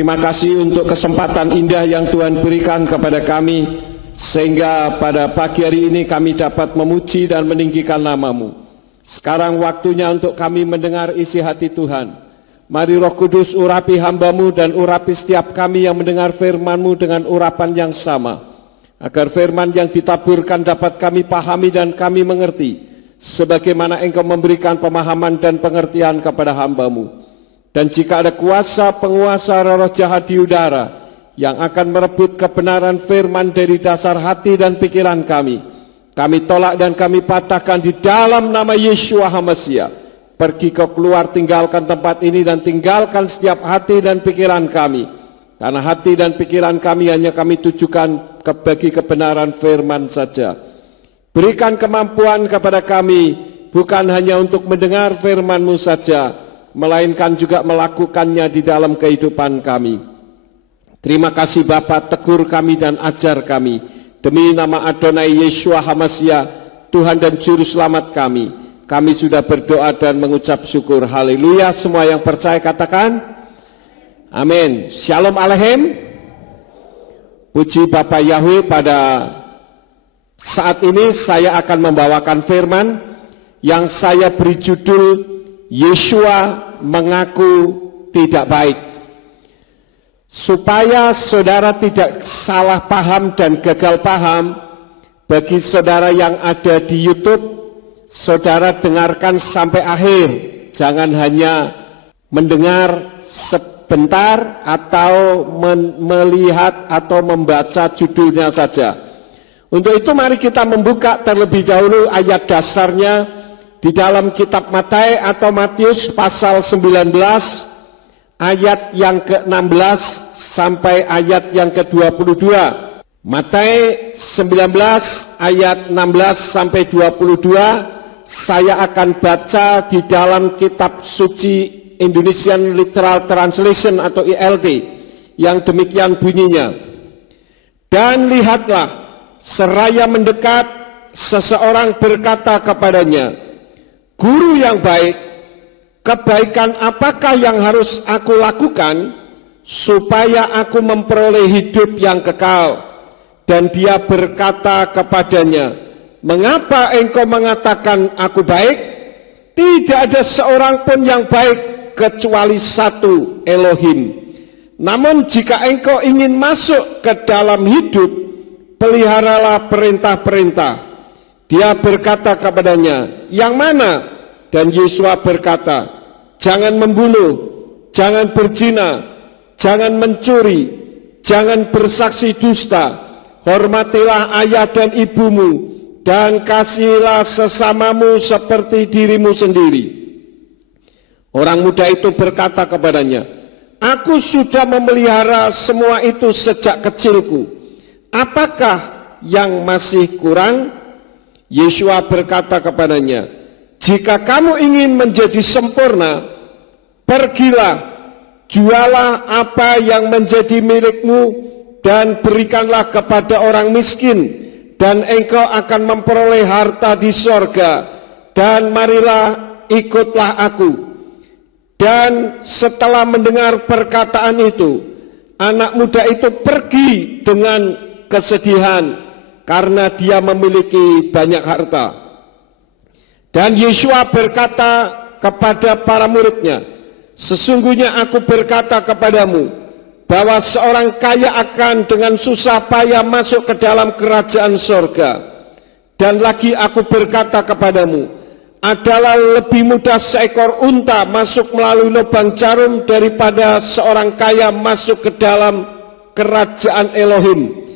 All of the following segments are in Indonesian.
Terima kasih untuk kesempatan indah yang Tuhan berikan kepada kami, sehingga pada pagi hari ini kami dapat memuji dan meninggikan nama-Mu. Sekarang waktunya untuk kami mendengar isi hati Tuhan. Mari Roh Kudus urapi hamba-Mu dan urapi setiap kami yang mendengar firman-Mu dengan urapan yang sama, agar firman yang ditaburkan dapat kami pahami dan kami mengerti, sebagaimana Engkau memberikan pemahaman dan pengertian kepada hamba-Mu. Dan jika ada kuasa penguasa roh jahat di udara yang akan merebut kebenaran firman dari dasar hati dan pikiran kami tolak dan kami patahkan di dalam nama Yeshua HaMasiah. Pergi kau keluar, tinggalkan tempat ini dan tinggalkan setiap hati dan pikiran kami, karena hati dan pikiran kami hanya kami tujukan bagi kebenaran firman saja. Berikan kemampuan kepada kami, bukan hanya untuk mendengar firman-Mu saja, melainkan juga melakukannya di dalam kehidupan kami. Terima kasih Bapa, tegur kami dan ajar kami. Demi nama Adonai Yeshua HaMasiah, Tuhan dan Juru Selamat kami sudah berdoa dan mengucap syukur. Haleluya. Semua yang percaya katakan amin. Shalom Aleichem. Puji Bapa Yahweh, pada saat ini saya akan membawakan firman yang saya beri judul Yeshua mengaku tidak baik. Supaya saudara tidak salah paham dan gagal paham, bagi saudara yang ada di YouTube, saudara dengarkan sampai akhir. Jangan hanya mendengar sebentar atau melihat atau membaca judulnya saja. Untuk itu mari kita membuka terlebih dahulu ayat dasarnya di dalam kitab Matius pasal 19 ayat yang ke-16 sampai ayat yang ke-22. Matius 19 ayat 16 sampai 22 saya akan baca di dalam kitab suci Indonesian Literal Translation atau ILT yang demikian bunyinya. Dan lihatlah, seraya mendekat, seseorang berkata kepadanya, Guru yang baik, kebaikan apakah yang harus aku lakukan supaya aku memperoleh hidup yang kekal? Dan dia berkata kepadanya, mengapa engkau mengatakan aku baik? Tidak ada seorang pun yang baik kecuali satu, Elohim. Namun jika engkau ingin masuk ke dalam hidup, peliharalah perintah-perintah. Dia berkata kepadanya, yang mana? Dan Yeshua berkata, jangan membunuh, jangan berzina, jangan mencuri, jangan bersaksi dusta, hormatilah ayah dan ibumu, dan kasihilah sesamamu seperti dirimu sendiri. Orang muda itu berkata kepadanya, aku sudah memelihara semua itu sejak kecilku. Apakah yang masih kurang? Yeshua berkata kepadanya, jika kamu ingin menjadi sempurna, pergilah, jualah apa yang menjadi milikmu dan berikanlah kepada orang miskin, dan engkau akan memperoleh harta di sorga, dan marilah ikutlah aku. Dan setelah mendengar perkataan itu, anak muda itu pergi dengan kesedihan, karena dia memiliki banyak harta. Dan Yeshua berkata kepada para muridnya, sesungguhnya aku berkata kepadamu, bahwa seorang kaya akan dengan susah payah masuk ke dalam kerajaan sorga. Dan lagi aku berkata kepadamu, adalah lebih mudah seekor unta masuk melalui lubang jarum daripada seorang kaya masuk ke dalam kerajaan Elohim.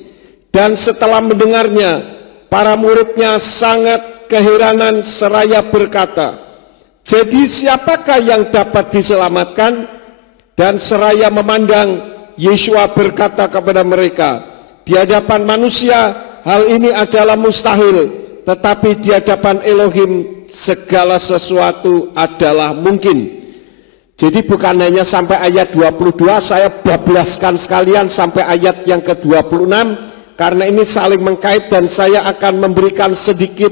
Dan setelah mendengarnya, para muridnya sangat keheranan seraya berkata, jadi siapakah yang dapat diselamatkan? Dan seraya memandang, Yeshua berkata kepada mereka, di hadapan manusia hal ini adalah mustahil, tetapi di hadapan Elohim segala sesuatu adalah mungkin. Jadi bukan hanya sampai ayat 22, saya bablaskan sekalian sampai ayat yang ke-26, karena ini saling mengkait dan saya akan memberikan sedikit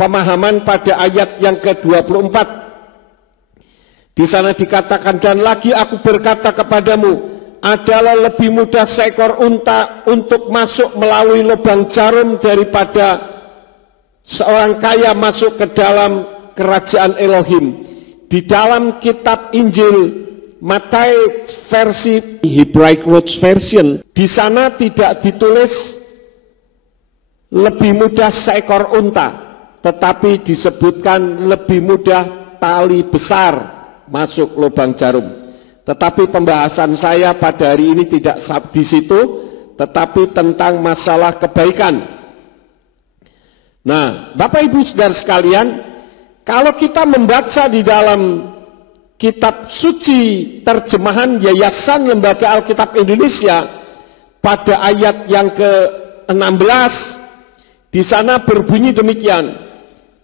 pemahaman pada ayat yang ke-24. Di sana dikatakan, dan lagi aku berkata kepadamu, adalah lebih mudah seekor unta untuk masuk melalui lubang jarum daripada seorang kaya masuk ke dalam kerajaan Elohim. Di dalam kitab Injil Matius versi Hebraic Words Version, di sana tidak ditulis lebih mudah seekor unta, tetapi disebutkan lebih mudah tali besar masuk lubang jarum. Tetapi pembahasan saya pada hari ini tidak di situ, tetapi tentang masalah kebaikan. Nah, Bapak Ibu Saudara sekalian, kalau kita membaca di dalam kitab suci terjemahan Yayasan Lembaga Alkitab Indonesia pada ayat yang ke-16, di sana berbunyi demikian.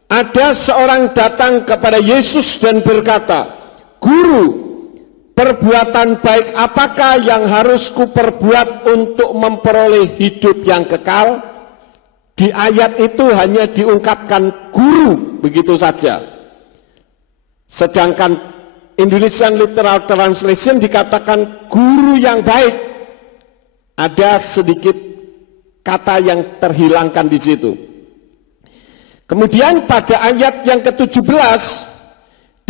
Ada seorang datang kepada Yesus dan berkata, "Guru, perbuatan baik apakah yang harus kuperbuat untuk memperoleh hidup yang kekal?" Di ayat itu hanya diungkapkan guru begitu saja. Sedangkan Indonesian Literal Translation dikatakan guru yang baik. Ada sedikit kata yang terhilangkan di situ. Kemudian pada ayat yang ke-17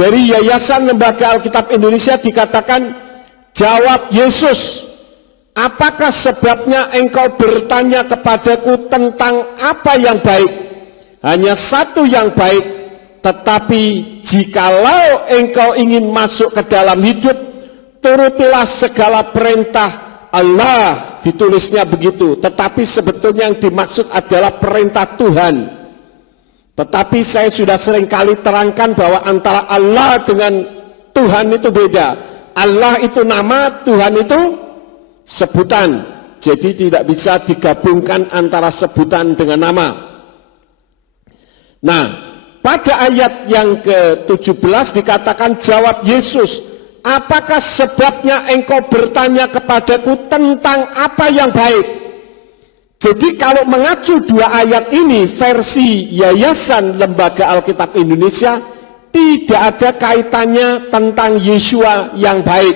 dari Yayasan Lembaga Alkitab Indonesia dikatakan, "Jawab Yesus, apakah sebabnya engkau bertanya kepadaku tentang apa yang baik? Hanya satu yang baik, tetapi jikalau engkau ingin masuk ke dalam hidup, turutilah segala perintah Allah." Ditulisnya begitu, tetapi sebetulnya yang dimaksud adalah perintah Tuhan. Tetapi saya sudah seringkali terangkan bahwa antara Allah dengan Tuhan itu beda. Allah itu nama, Tuhan itu sebutan. Jadi tidak bisa digabungkan antara sebutan dengan nama. Nah, pada ayat yang ke-17 dikatakan, "Jawab Yesus, apakah sebabnya engkau bertanya kepadaku tentang apa yang baik?" Jadi kalau mengacu dua ayat ini, versi Yayasan Lembaga Alkitab Indonesia, tidak ada kaitannya tentang Yeshua yang baik.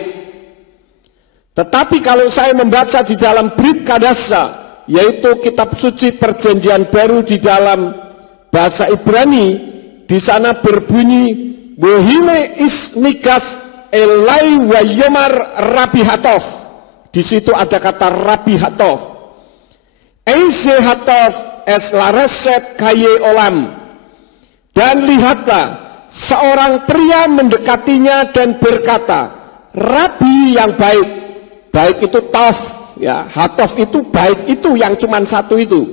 Tetapi kalau saya membaca di dalam Brit Kadasa, yaitu kitab suci perjanjian baru di dalam bahasa Ibrani, di sana berbunyi, "Bohime isnikas elai wa yomar Rabbi Hatov." Di situ ada kata Rabbi Hatov. Eise Hatov es lareset kaye olam. Dan lihatlah, seorang pria mendekatinya dan berkata, "Rabi yang baik." Baik itu Tov, ya. Hatov itu baik itu yang cuma satu itu.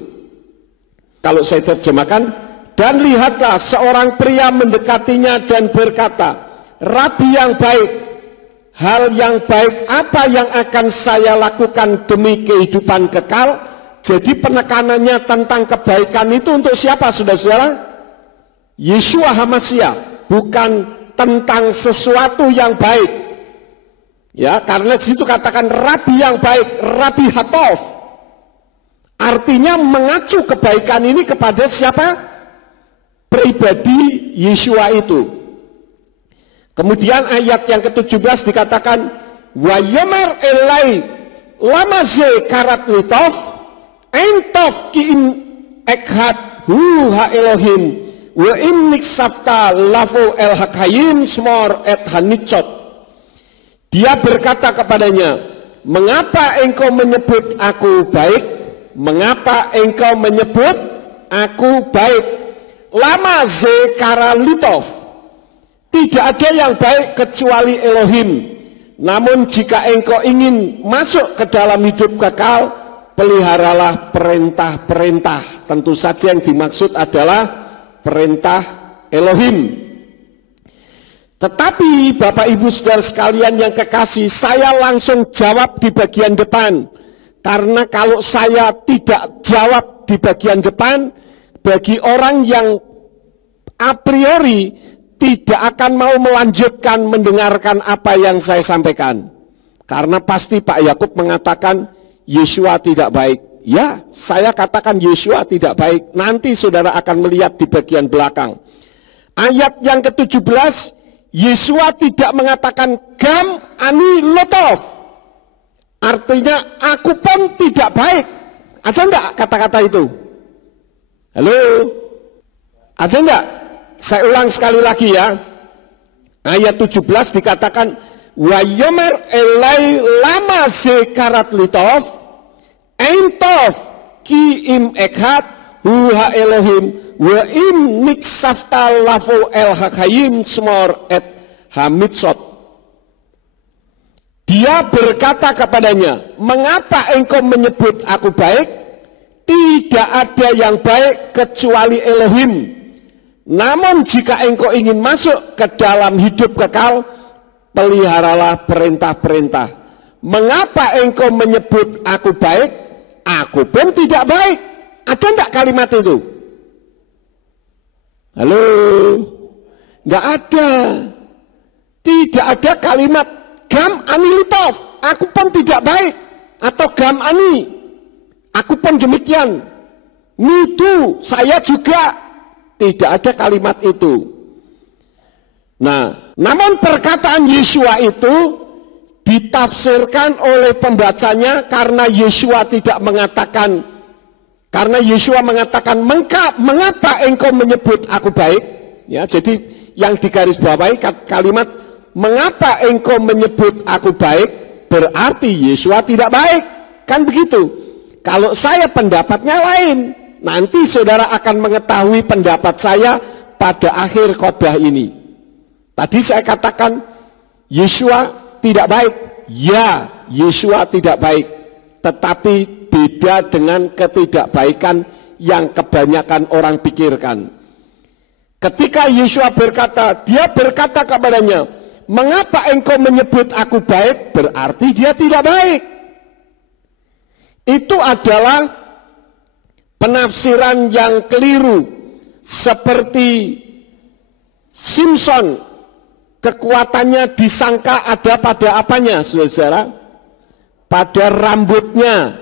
Kalau saya terjemahkan, dan lihatlah seorang pria mendekatinya dan berkata, "Rabi yang baik, hal yang baik apa yang akan saya lakukan demi kehidupan kekal?" Jadi penekanannya tentang kebaikan itu untuk siapa, saudara-saudara? Yeshua HaMashiach, bukan tentang sesuatu yang baik. Ya, karena di situ katakan Rabi yang baik, Rabbi Hatov. Artinya mengacu kebaikan ini kepada siapa? Pribadi Yeshua itu. Kemudian ayat yang ke-17 dikatakan, "Wa yamar elai lamaze karat litov entov kiin ekhat hu ha Elohim wa imnik sabta lafo el hakayim smor et hanichot." Dia berkata kepadanya, "Mengapa engkau menyebut aku baik? Mengapa engkau menyebut aku baik? Lama ze karalitov." Tidak ada yang baik kecuali Elohim. Namun jika engkau ingin masuk ke dalam hidup kekal, peliharalah perintah-perintah. Tentu saja yang dimaksud adalah perintah Elohim. Tetapi Bapak Ibu Saudara sekalian yang kekasih, saya langsung jawab di bagian depan. Karena kalau saya tidak jawab di bagian depan, bagi orang yang a priori tidak akan mau melanjutkan mendengarkan apa yang saya sampaikan. Karena pasti Pak Yakub mengatakan Yeshua tidak baik. Ya, saya katakan Yeshua tidak baik. Nanti saudara akan melihat di bagian belakang. Ayat yang ke-17, Yeshua tidak mengatakan gam ani lotov. Artinya aku pun tidak baik. Ada enggak kata-kata itu? Halo? Ada enggak? Saya ulang sekali lagi ya. Ayat 17 dikatakan wa yomer elai lama sekarat litov entov ki im ekhat huha Elohim wa im niksafta lafo el hakayim smor et hamitsot. Dia berkata kepadanya, mengapa engkau menyebut aku baik? Tidak ada yang baik kecuali Elohim. Namun jika engkau ingin masuk ke dalam hidup kekal, peliharalah perintah-perintah. Mengapa engkau menyebut aku baik? Aku pun tidak baik. Ada enggak kalimat itu? Halo? Enggak ada. Tidak ada kalimat gam ani litov, aku pun tidak baik. Atau gam ani, aku pun demikian. Nitu, saya juga. Tidak ada kalimat itu. Nah, namun perkataan Yeshua itu ditafsirkan oleh pembacanya karena Yeshua tidak mengatakan, karena Yeshua mengatakan mengapa engkau menyebut aku baik? Ya, jadi yang digarisbawahi kalimat mengapa engkau menyebut aku baik berarti Yeshua tidak baik. Kan begitu. Kalau saya pendapatnya lain, nanti saudara akan mengetahui pendapat saya pada akhir khotbah ini. Tadi saya katakan Yeshua tidak baik. Ya, Yeshua tidak baik. Tetapi beda dengan ketidakbaikan yang kebanyakan orang pikirkan. Ketika Yeshua berkata, dia berkata kepadanya, mengapa engkau menyebut aku baik? Berarti dia tidak baik. Itu adalah penafsiran yang keliru, seperti Simpson, kekuatannya disangka ada pada apanya, saudara? Pada rambutnya.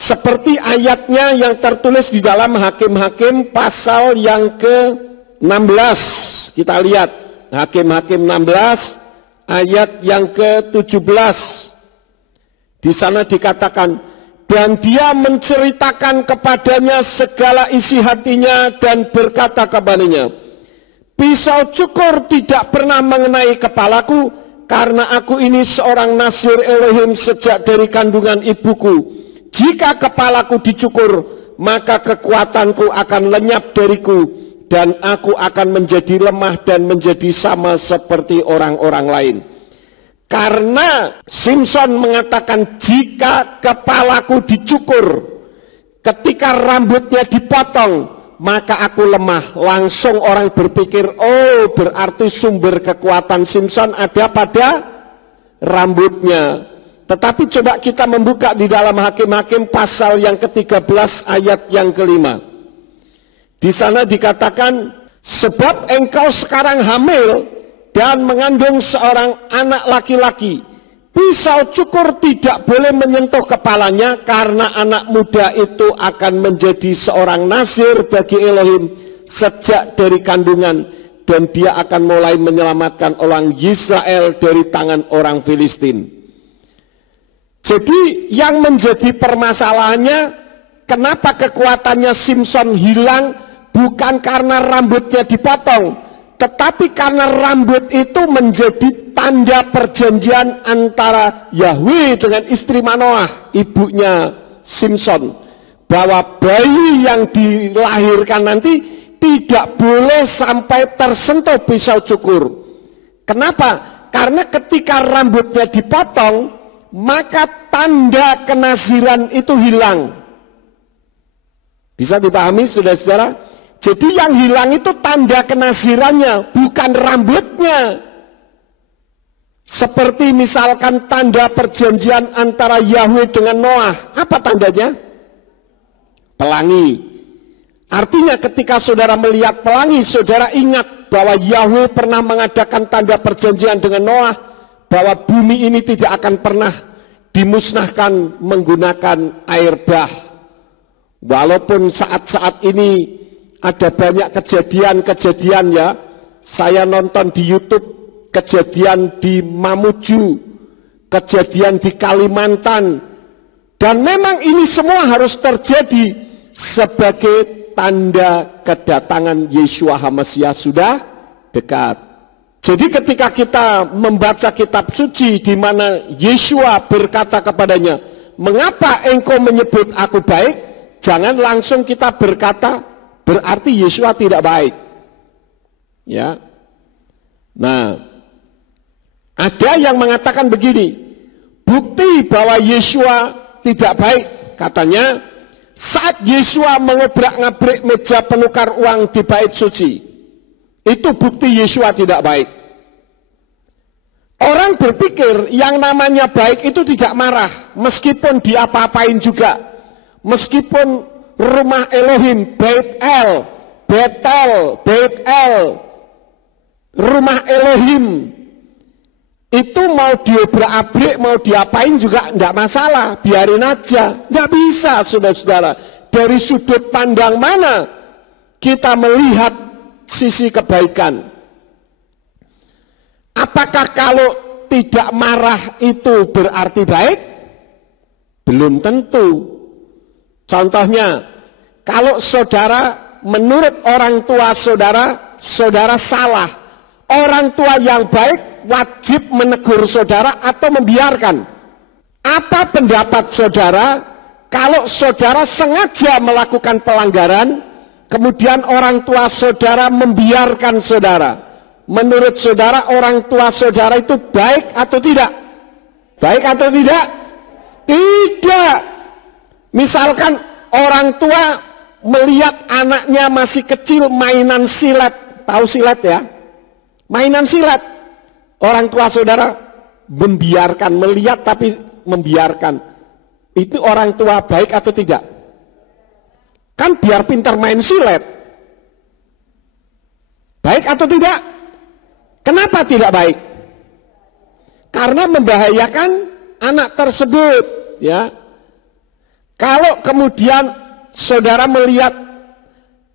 Seperti ayatnya yang tertulis di dalam Hakim-Hakim pasal yang ke-16. Kita lihat, Hakim-Hakim 16 ayat yang ke-17. Di sana dikatakan, dan dia menceritakan kepadanya segala isi hatinya dan berkata kepadanya, pisau cukur tidak pernah mengenai kepalaku, karena aku ini seorang Nazir Elohim sejak dari kandungan ibuku. Jika kepalaku dicukur, maka kekuatanku akan lenyap dariku, dan aku akan menjadi lemah dan menjadi sama seperti orang-orang lain. Karena Simpson mengatakan jika kepalaku dicukur, ketika rambutnya dipotong, maka aku lemah. Langsung orang berpikir, oh berarti sumber kekuatan Simpson ada pada rambutnya. Tetapi coba kita membuka di dalam Hakim-Hakim pasal yang ke-13 ayat yang ke-5. Di sana dikatakan, sebab engkau sekarang hamil dan mengandung seorang anak laki-laki, pisau cukur tidak boleh menyentuh kepalanya, karena anak muda itu akan menjadi seorang nazir bagi Elohim sejak dari kandungan, dan dia akan mulai menyelamatkan orang Israel dari tangan orang Filistin. Jadi yang menjadi permasalahannya, kenapa kekuatannya Simpson hilang, bukan karena rambutnya dipotong, tetapi karena rambut itu menjadi tanda perjanjian antara Yahweh dengan istri Manoah, ibunya Simpson, bahwa bayi yang dilahirkan nanti tidak boleh sampai tersentuh pisau cukur. Kenapa? Karena ketika rambutnya dipotong, maka tanda kenaziran itu hilang. Bisa dipahami saudara-saudara? Jadi yang hilang itu tanda kenazirannya, bukan rambutnya. Seperti misalkan tanda perjanjian antara Yahweh dengan Noah. Apa tandanya? Pelangi. Artinya ketika saudara melihat pelangi, saudara ingat bahwa Yahweh pernah mengadakan tanda perjanjian dengan Noah, bahwa bumi ini tidak akan pernah dimusnahkan menggunakan air bah. Walaupun saat-saat ini ada banyak kejadian-kejadian ya. Saya nonton di YouTube kejadian di Mamuju, kejadian di Kalimantan, dan memang ini semua harus terjadi sebagai tanda kedatangan Yeshua HaMasiah sudah dekat. Jadi ketika kita membaca kitab suci di mana Yeshua berkata kepadanya, "Mengapa engkau menyebut aku baik?" Jangan langsung kita berkata berarti Yeshua tidak baik. Ya. Nah, ada yang mengatakan begini, bukti bahwa Yeshua tidak baik, katanya saat Yeshua mengobrak-ngabrik meja penukar uang di bait suci. Itu bukti Yeshua tidak baik. Orang berpikir yang namanya baik itu tidak marah, meskipun diapa-apain juga. Meskipun rumah Elohim, Bait El, Betel, Bait El, rumah Elohim, itu mau diobrak-abrik, mau diapain juga enggak masalah, biarin aja. Enggak bisa, saudara-saudara. Dari sudut pandang mana kita melihat sisi kebaikan? Apakah kalau tidak marah itu berarti baik? Belum tentu. Contohnya, kalau saudara menurut orang tua saudara, saudara salah. Orang tua yang baik wajib menegur saudara atau membiarkan. Apa pendapat saudara kalau saudara sengaja melakukan pelanggaran, kemudian orang tua saudara membiarkan saudara? Menurut saudara orang tua saudara itu baik atau tidak? Baik atau tidak? Tidak. Misalkan orang tua melihat anaknya masih kecil mainan silet, tahu silet ya? Mainan silet, orang tua saudara membiarkan, melihat tapi membiarkan. Itu orang tua baik atau tidak? Kan biar pintar main silet. Baik atau tidak? Kenapa tidak baik? Karena membahayakan anak tersebut, ya. Kalau kemudian saudara melihat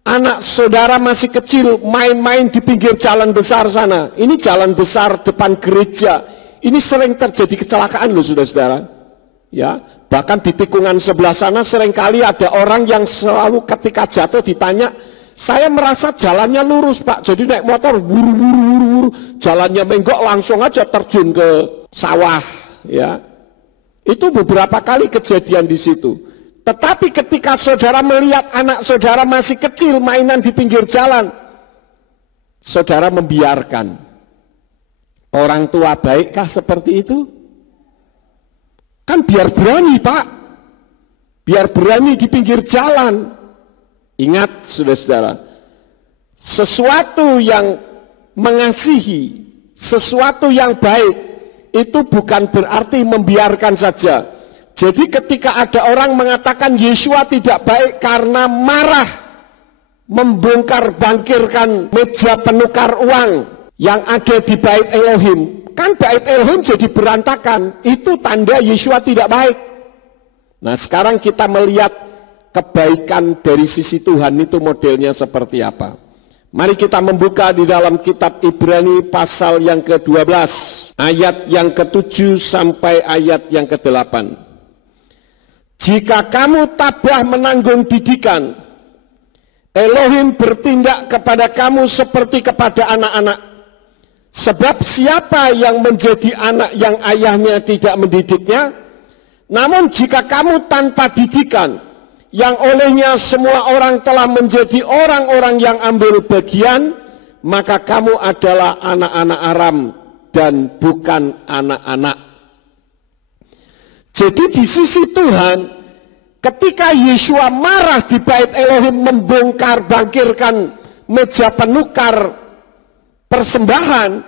anak saudara masih kecil main-main di pinggir jalan besar sana. Ini jalan besar depan gereja. Ini sering terjadi kecelakaan loh saudara-saudara. Ya, bahkan di tikungan sebelah sana seringkali ada orang yang selalu ketika jatuh ditanya, "Saya merasa jalannya lurus Pak, jadi naik motor buru-buru, jalannya menggok langsung aja terjun ke sawah." Ya, itu beberapa kali kejadian di situ. Tetapi ketika saudara melihat anak saudara masih kecil mainan di pinggir jalan, saudara membiarkan. Orang tua baikkah seperti itu? Kan biar berani Pak, biar berani di pinggir jalan. Ingat saudara-saudara, sesuatu yang mengasihi, sesuatu yang baik, itu bukan berarti membiarkan saja. Jadi ketika ada orang mengatakan Yeshua tidak baik karena marah, membongkar bangkirkan meja penukar uang yang ada di bait Elohim, kan bait Elohim jadi berantakan, itu tanda Yeshua tidak baik. Nah sekarang kita melihat kebaikan dari sisi Tuhan itu modelnya seperti apa. Mari kita membuka di dalam kitab Ibrani pasal yang ke-12, ayat yang ke-7 sampai ayat yang ke-8. Jika kamu tabah menanggung didikan, Elohim bertindak kepada kamu seperti kepada anak-anak. Sebab siapa yang menjadi anak yang ayahnya tidak mendidiknya? Namun jika kamu tanpa didikan, yang olehnya semua orang telah menjadi orang-orang yang ambil bagian, maka kamu adalah anak-anak Aram dan bukan anak-anak. Jadi di sisi Tuhan, ketika Yeshua marah di bait Elohim membongkar bangkirkan meja penukar persembahan,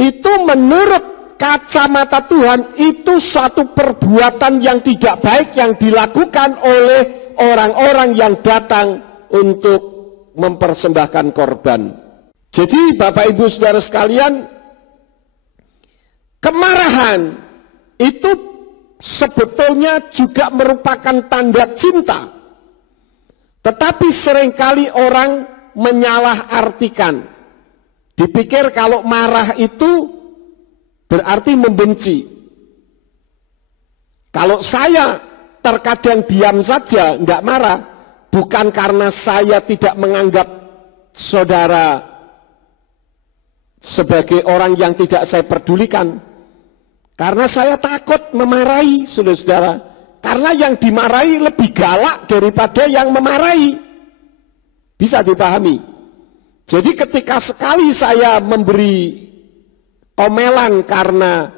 itu menurut kacamata Tuhan itu suatu perbuatan yang tidak baik yang dilakukan oleh orang-orang yang datang untuk mempersembahkan korban. Jadi Bapak Ibu Saudara sekalian, kemarahan itu sebetulnya juga merupakan tanda cinta, tetapi seringkali orang menyalahartikan, dipikir kalau marah itu berarti membenci. Kalau saya terkadang diam saja, enggak marah, bukan karena saya tidak menganggap saudara sebagai orang yang tidak saya pedulikan. Karena saya takut memarahi saudara-saudara. Karena yang dimarahi lebih galak daripada yang memarahi. Bisa dipahami. Jadi ketika sekali saya memberi omelan karena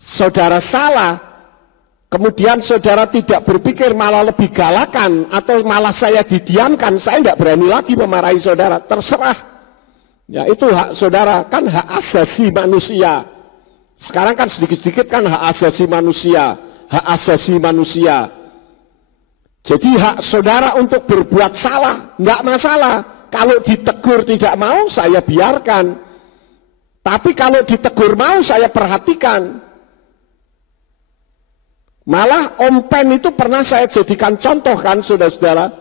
saudara salah, kemudian saudara tidak berpikir malah lebih galakan atau malah saya didiamkan, saya tidak berani lagi memarahi saudara. Terserah. Ya itu hak saudara, kan hak asasi manusia. Sekarang kan sedikit-sedikit kan hak asasi manusia. Hak asasi manusia. Jadi hak saudara untuk berbuat salah, enggak masalah. Kalau ditegur tidak mau, saya biarkan. Tapi kalau ditegur mau, saya perhatikan. Malah Om Pen itu pernah saya jadikan contoh kan saudara-saudara.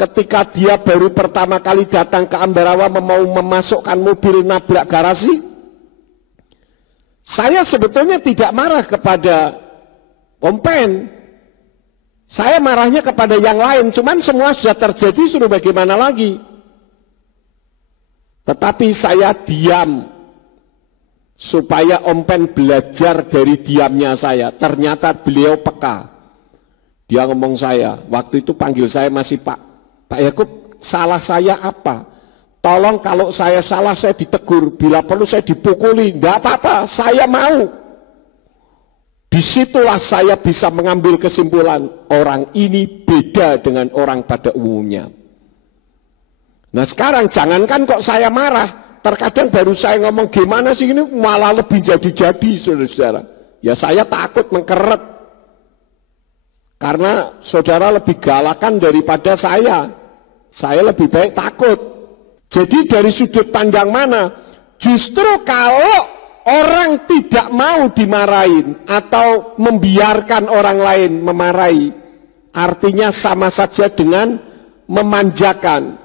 Ketika dia baru pertama kali datang ke Ambarawa mau memasukkan mobil nabrak garasi. Saya sebetulnya tidak marah kepada Om Pen. Saya marahnya kepada yang lain, cuman semua sudah terjadi, suruh bagaimana lagi. Tetapi saya diam supaya Om Pen belajar dari diamnya saya. Ternyata beliau peka. Dia ngomong saya, waktu itu panggil saya masih Pak Yakub, salah saya apa? Tolong kalau saya salah saya ditegur, bila perlu saya dipukuli, enggak apa-apa, saya mau. Disitulah saya bisa mengambil kesimpulan, orang ini beda dengan orang pada umumnya. Nah sekarang jangankan kok saya marah, terkadang baru saya ngomong gimana sih ini malah lebih jadi-jadi saudara-saudara. Ya saya takut mengkeret, karena saudara lebih galakan daripada saya lebih baik takut. Jadi dari sudut pandang mana? Justru kalau orang tidak mau dimarahin atau membiarkan orang lain memarahi, artinya sama saja dengan memanjakan.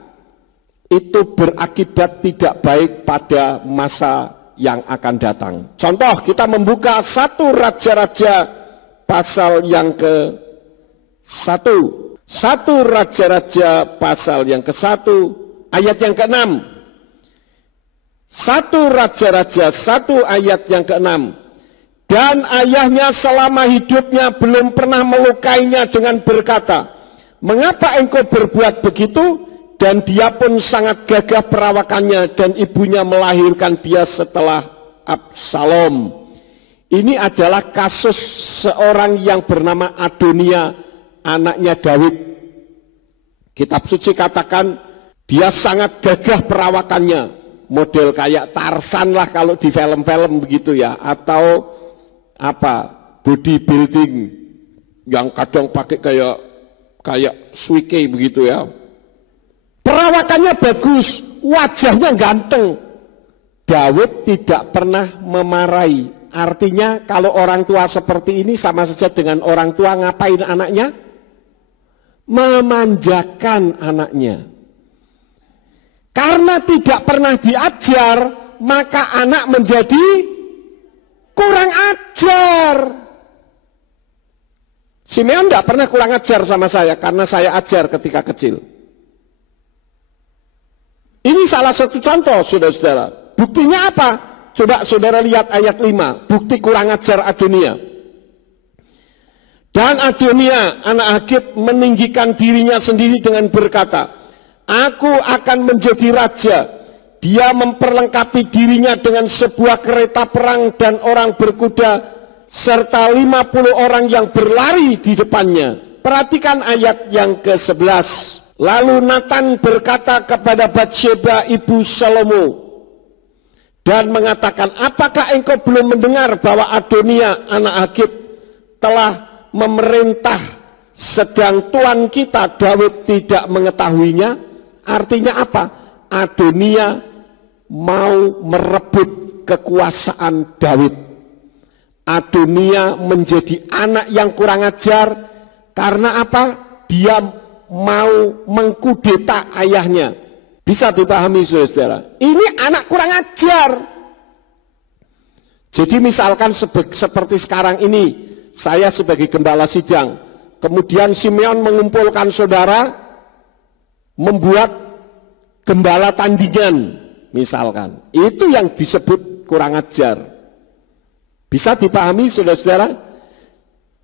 Itu berakibat tidak baik pada masa yang akan datang. Contoh, kita membuka 1 Raja-Raja pasal yang ke-1. 1 Raja-Raja pasal yang ke-1 ayat yang ke-6. 1 Raja-Raja 1 ayat yang ke-6. Dan ayahnya selama hidupnya belum pernah melukainya dengan berkata, mengapa engkau berbuat begitu? Dan dia pun sangat gagah perawakannya, dan ibunya melahirkan dia setelah Absalom. Ini adalah kasus seorang yang bernama Adonia, anaknya Daud. Kitab suci katakan dia sangat gagah perawakannya, model kayak Tarsan lah kalau di film-film begitu ya, atau apa bodybuilding yang kadang pakai kayak suike begitu ya. Perawakannya bagus, wajahnya ganteng. Daud tidak pernah memarahi. Artinya kalau orang tua seperti ini sama saja dengan orang tua ngapain anaknya? Memanjakan anaknya. Karena tidak pernah diajar, maka anak menjadi kurang ajar. Simeon tidak pernah kurang ajar sama saya, karena saya ajar ketika kecil. Ini salah satu contoh, saudara-saudara. Buktinya apa? Coba saudara lihat ayat 5, bukti kurang ajar Adonia. Dan Adonia, anak Hagit, meninggikan dirinya sendiri dengan berkata, aku akan menjadi raja. Dia memperlengkapi dirinya dengan sebuah kereta perang dan orang berkuda, serta 50 orang yang berlari di depannya. Perhatikan ayat yang ke-11. Lalu Nathan berkata kepada Batsheba ibu Salomo dan mengatakan, apakah engkau belum mendengar bahwa Adonia anak Hagit telah memerintah sedang tuan kita Daud tidak mengetahuinya? Artinya apa? Adonia mau merebut kekuasaan Daud. Adonia menjadi anak yang kurang ajar karena apa? Dia mau mengkudeta ayahnya. Bisa dipahami saudara? Ini anak kurang ajar. Jadi misalkan seperti sekarang ini, saya sebagai gembala sidang. Kemudian Simeon mengumpulkan saudara, membuat gembala tandingan, misalkan. Itu yang disebut kurang ajar. Bisa dipahami saudara-saudara?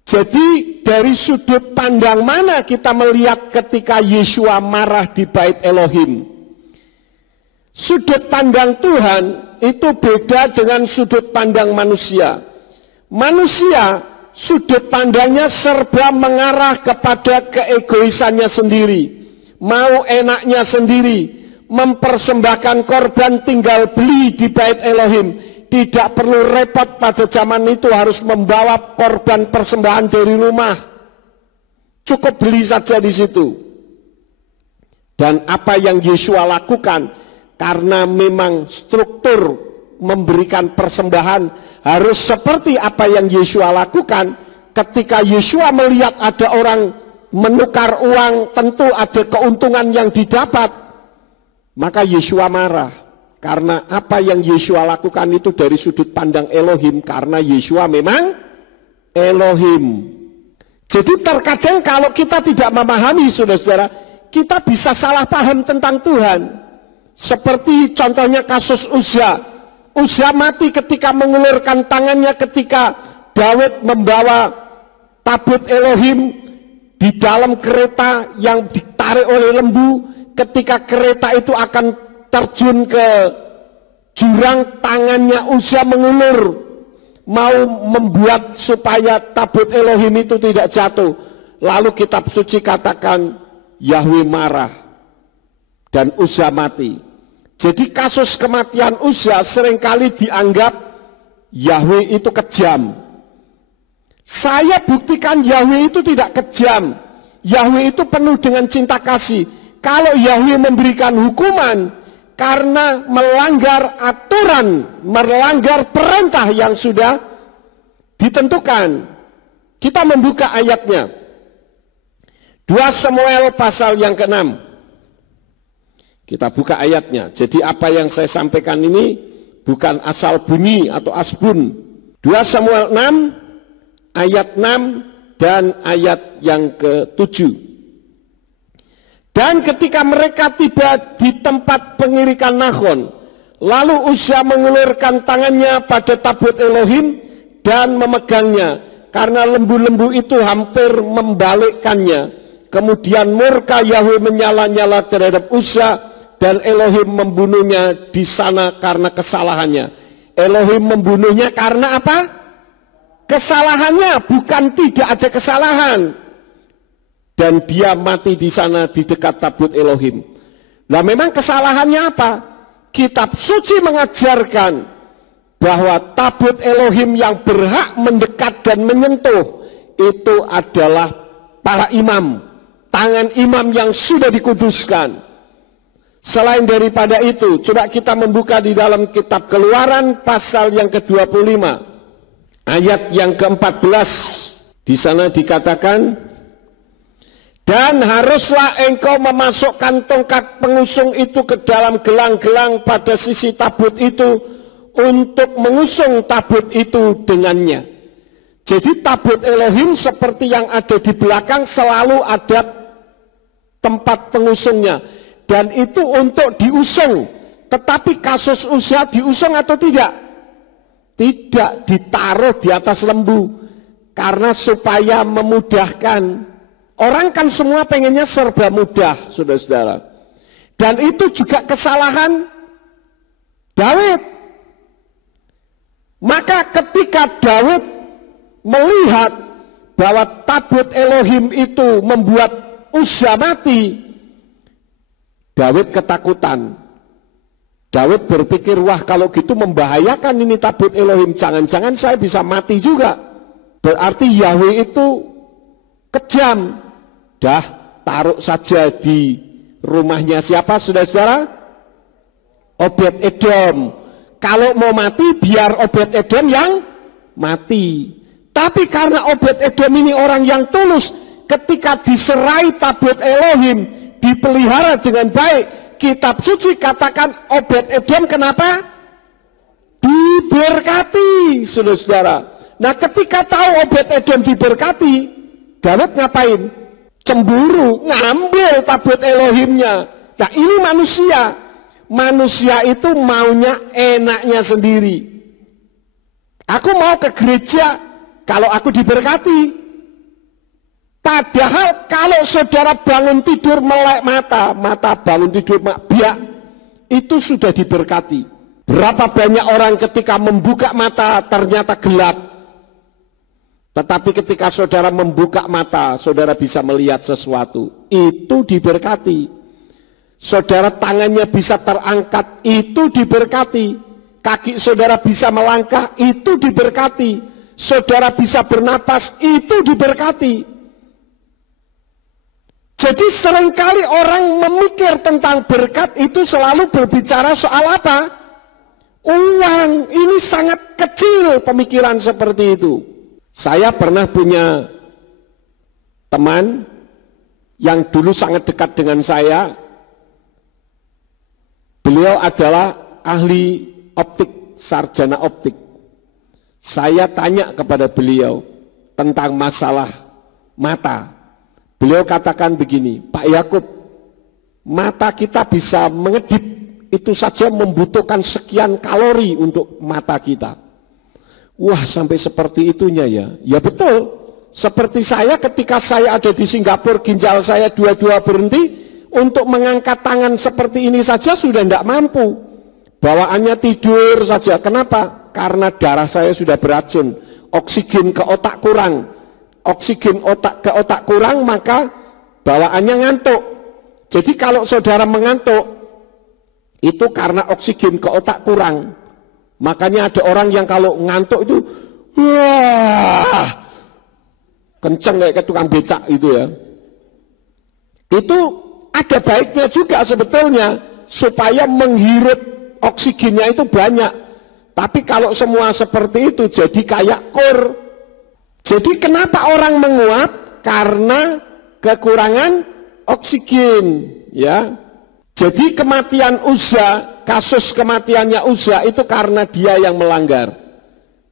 Jadi dari sudut pandang mana kita melihat ketika Yeshua marah di bait Elohim? Sudut pandang Tuhan itu beda dengan sudut pandang manusia. Manusia sudut pandangnya serba mengarah kepada keegoisannya sendiri, mau enaknya sendiri, mempersembahkan korban tinggal beli di bait Elohim. Tidak perlu repot pada zaman itu harus membawa korban persembahan dari rumah. Cukup beli saja di situ. Dan apa yang Yeshua lakukan, karena memang struktur memberikan persembahan harus seperti apa yang Yeshua lakukan. Ketika Yeshua melihat ada orang menukar uang, tentu ada keuntungan yang didapat. Maka Yeshua marah. Karena apa yang Yeshua lakukan itu dari sudut pandang Elohim. Karena Yeshua memang Elohim. Jadi terkadang kalau kita tidak memahami saudara-saudara, kita bisa salah paham tentang Tuhan. Seperti contohnya kasus Uzza. Uzza mati ketika mengulurkan tangannya ketika Daud membawa tabut Elohim di dalam kereta yang ditarik oleh lembu. Ketika kereta itu akan terjun ke jurang, tangannya Uzza mengulur, mau membuat supaya tabut Elohim itu tidak jatuh. Lalu kitab suci katakan Yahweh marah dan Uzza mati. Jadi kasus kematian Uzza seringkali dianggap Yahweh itu kejam. Saya buktikan Yahweh itu tidak kejam. Yahweh itu penuh dengan cinta kasih. Kalau Yahweh memberikan hukuman karena melanggar aturan, melanggar perintah yang sudah ditentukan. Kita membuka ayatnya. 2 Samuel pasal yang ke-6. Kita buka ayatnya. Jadi apa yang saya sampaikan ini bukan asal bunyi atau asbun. 2 Samuel 6 ayat 6 dan ayat yang ke-7. Dan ketika mereka tiba di tempat pengirikan Nahon, lalu Uzza mengulurkan tangannya pada tabut Elohim dan memegangnya, karena lembu-lembu itu hampir membalikkannya. Kemudian murka Yahweh menyala-nyala terhadap Uzza, dan Elohim membunuhnya di sana karena kesalahannya. Elohim membunuhnya karena apa? Kesalahannya, bukan tidak ada kesalahan. Dan dia mati di sana di dekat tabut Elohim. Nah memang kesalahannya apa? Kitab suci mengajarkan bahwa tabut Elohim yang berhak mendekat dan menyentuh itu adalah para imam, tangan imam yang sudah dikuduskan. Selain daripada itu, coba kita membuka di dalam kitab Keluaran pasal yang ke-25 ayat yang ke-14. Di sana dikatakan, dan haruslah engkau memasukkan tongkat pengusung itu ke dalam gelang-gelang pada sisi tabut itu untuk mengusung tabut itu dengannya. Jadi tabut Elohim seperti yang ada di belakang selalu ada tempat pengusungnya. Dan itu untuk diusung. Tetapi kasus Uzza diusung atau tidak? Tidak, ditaruh di atas lembu. Karena supaya memudahkan. Orang kan semua pengennya serba mudah, saudara-saudara. Dan itu juga kesalahan Daud. Maka ketika Daud melihat bahwa tabut Elohim itu membuat Uzza mati, Daud ketakutan. Daud berpikir, wah kalau gitu membahayakan ini tabut Elohim, jangan-jangan saya bisa mati juga. Berarti Yahweh itu kejam. Dah taruh saja di rumahnya siapa saudara-saudara? Obed Edom. Kalau mau mati biar Obed Edom yang mati. Tapi karena Obed Edom ini orang yang tulus, ketika diserai tabut Elohim dipelihara dengan baik, kitab suci katakan Obed Edom kenapa? Diberkati saudara-saudara. Nah ketika tahu Obed-Edom diberkati, Daud ngapain? Cemburu, ngambil tabut Elohimnya. Nah ini manusia. Manusia itu maunya enaknya sendiri. Aku mau ke gereja kalau aku diberkati. Padahal kalau saudara bangun tidur melek mata bangun tidur biak, itu sudah diberkati. Berapa banyak orang ketika membuka mata ternyata gelap. Tetapi ketika saudara membuka mata, saudara bisa melihat sesuatu. Itu diberkati. Saudara tangannya bisa terangkat, itu diberkati. Kaki saudara bisa melangkah, itu diberkati. Saudara bisa bernapas, itu diberkati. Jadi seringkali orang memikir tentang berkat itu selalu berbicara soal apa? Uang. Ini sangat kecil pemikiran seperti itu. Saya pernah punya teman yang dulu sangat dekat dengan saya. Beliau adalah ahli optik, sarjana optik. Saya tanya kepada beliau tentang masalah mata. Beliau katakan begini, Pak Yakub, mata kita bisa mengedip, itu saja membutuhkan sekian kalori untuk mata kita. Wah, sampai seperti itunya ya. Ya betul, seperti saya ketika saya ada di Singapura, ginjal saya dua-dua berhenti, untuk mengangkat tangan seperti ini saja sudah tidak mampu. Bawaannya tidur saja. Kenapa? Karena darah saya sudah beracun. Oksigen ke otak kurang. Oksigen ke otak kurang, maka bawaannya ngantuk. Jadi kalau saudara mengantuk, itu karena oksigen ke otak kurang. Makanya ada orang yang kalau ngantuk itu, wah, kenceng kayak tukang becak itu ya. Itu ada baiknya juga sebetulnya supaya menghirup oksigennya itu banyak. Tapi kalau semua seperti itu jadi kayak kur. Jadi kenapa orang menguap? Karena kekurangan oksigen, ya. Jadi kematian Uzza, kasus kematiannya Uzza itu karena dia yang melanggar.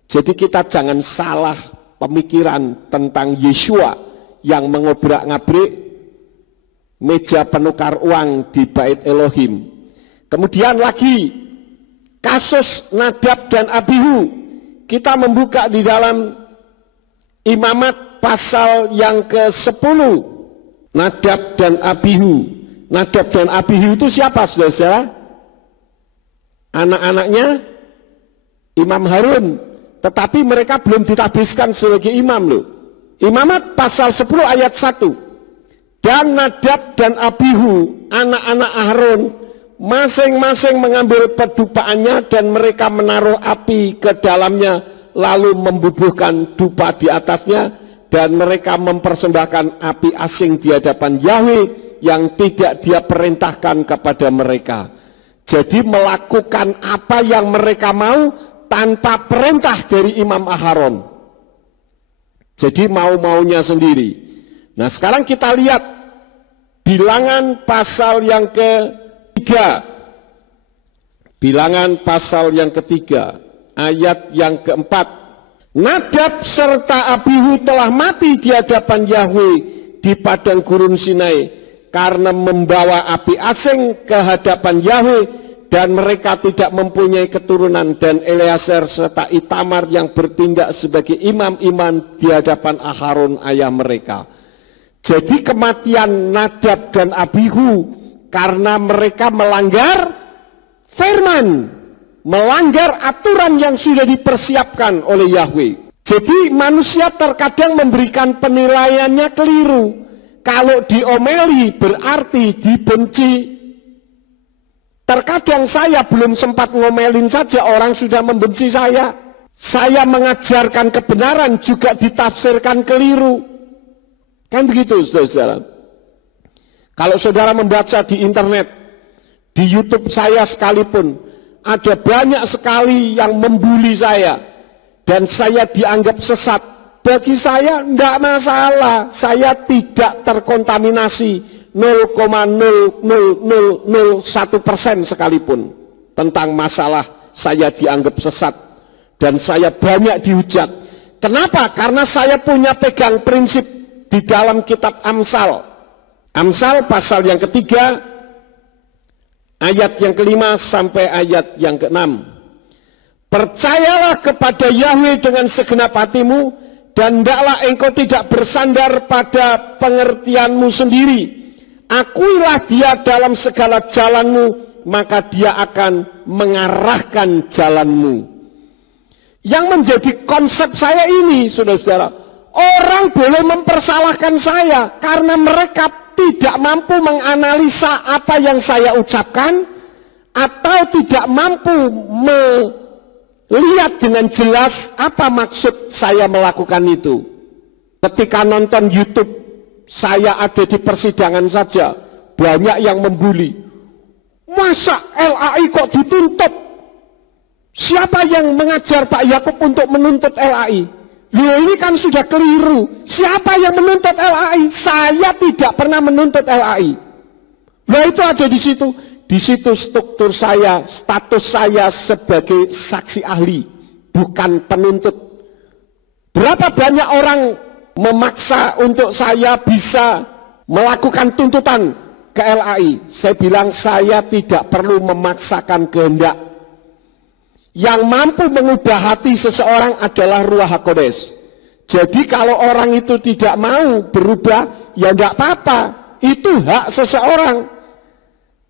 Jadi kita jangan salah pemikiran tentang Yeshua yang mengobrak-ngabrik meja penukar uang di Bait Elohim. Kemudian lagi kasus Nadab dan Abihu. Kita membuka di dalam Imamat pasal yang ke-10. Nadab dan Abihu. Nadab dan Abihu itu siapa saudara? Anak-anaknya Imam Harun. Tetapi mereka belum ditabiskan sebagai imam loh. Imamat pasal 10 ayat 1. Dan Nadab dan Abihu, anak-anak Harun, masing-masing mengambil pedupaannya dan mereka menaruh api ke dalamnya, lalu membubuhkan dupa di atasnya, dan mereka mempersembahkan api asing di hadapan Yahweh yang tidak dia perintahkan kepada mereka. Jadi melakukan apa yang mereka mau tanpa perintah dari Imam Aharon. Jadi mau-maunya sendiri. Nah sekarang kita lihat Bilangan pasal yang ketiga. Bilangan pasal yang ketiga, ayat yang keempat. Nadab serta Abihu telah mati di hadapan Yahweh di padang gurun Sinai karena membawa api asing ke hadapan Yahweh, dan mereka tidak mempunyai keturunan, dan Eleazar serta Itamar yang bertindak sebagai imam-imam di hadapan Aharon ayah mereka. Jadi kematian Nadab dan Abihu karena mereka melanggar firman, melanggar aturan yang sudah dipersiapkan oleh Yahweh. Jadi manusia terkadang memberikan penilaiannya keliru. Kalau diomeli berarti dibenci. Terkadang saya belum sempat ngomelin saja orang sudah membenci saya. Saya mengajarkan kebenaran juga ditafsirkan keliru. Kan begitu saudara-saudara. Kalau saudara membaca di internet, di YouTube saya sekalipun, ada banyak sekali yang membuli saya dan saya dianggap sesat. Bagi saya tidak masalah, saya tidak terkontaminasi 0,0001% sekalipun tentang masalah saya dianggap sesat dan saya banyak dihujat. Kenapa? Karena saya punya pegang prinsip di dalam kitab Amsal. Amsal pasal yang ketiga, ayat yang kelima sampai ayat yang keenam. Percayalah kepada Yahweh dengan segenap hatimu, dan hendaklah engkau tidak bersandar pada pengertianmu sendiri. Akuilah dia dalam segala jalanmu, maka dia akan mengarahkan jalanmu. Yang menjadi konsep saya ini, saudara-saudara, orang boleh mempersalahkan saya karena mereka tidak mampu menganalisa apa yang saya ucapkan, atau tidak mampu melihat dengan jelas apa maksud saya melakukan itu. Ketika nonton YouTube, saya ada di persidangan saja, banyak yang membuli. Masa LAI kok dituntut? Siapa yang mengajar Pak Yakub untuk menuntut LAI? Loh, ini kan sudah keliru. Siapa yang menuntut LAI? Saya tidak pernah menuntut LAI. Loh, itu ada di situ. Di situ struktur saya, status saya sebagai saksi ahli, bukan penuntut. Berapa banyak orang memaksa untuk saya bisa melakukan tuntutan ke LAI? Saya bilang saya tidak perlu memaksakan kehendak. Yang mampu mengubah hati seseorang adalah Ruach HaKodes. Jadi kalau orang itu tidak mau berubah, ya enggak apa-apa. Itu hak seseorang.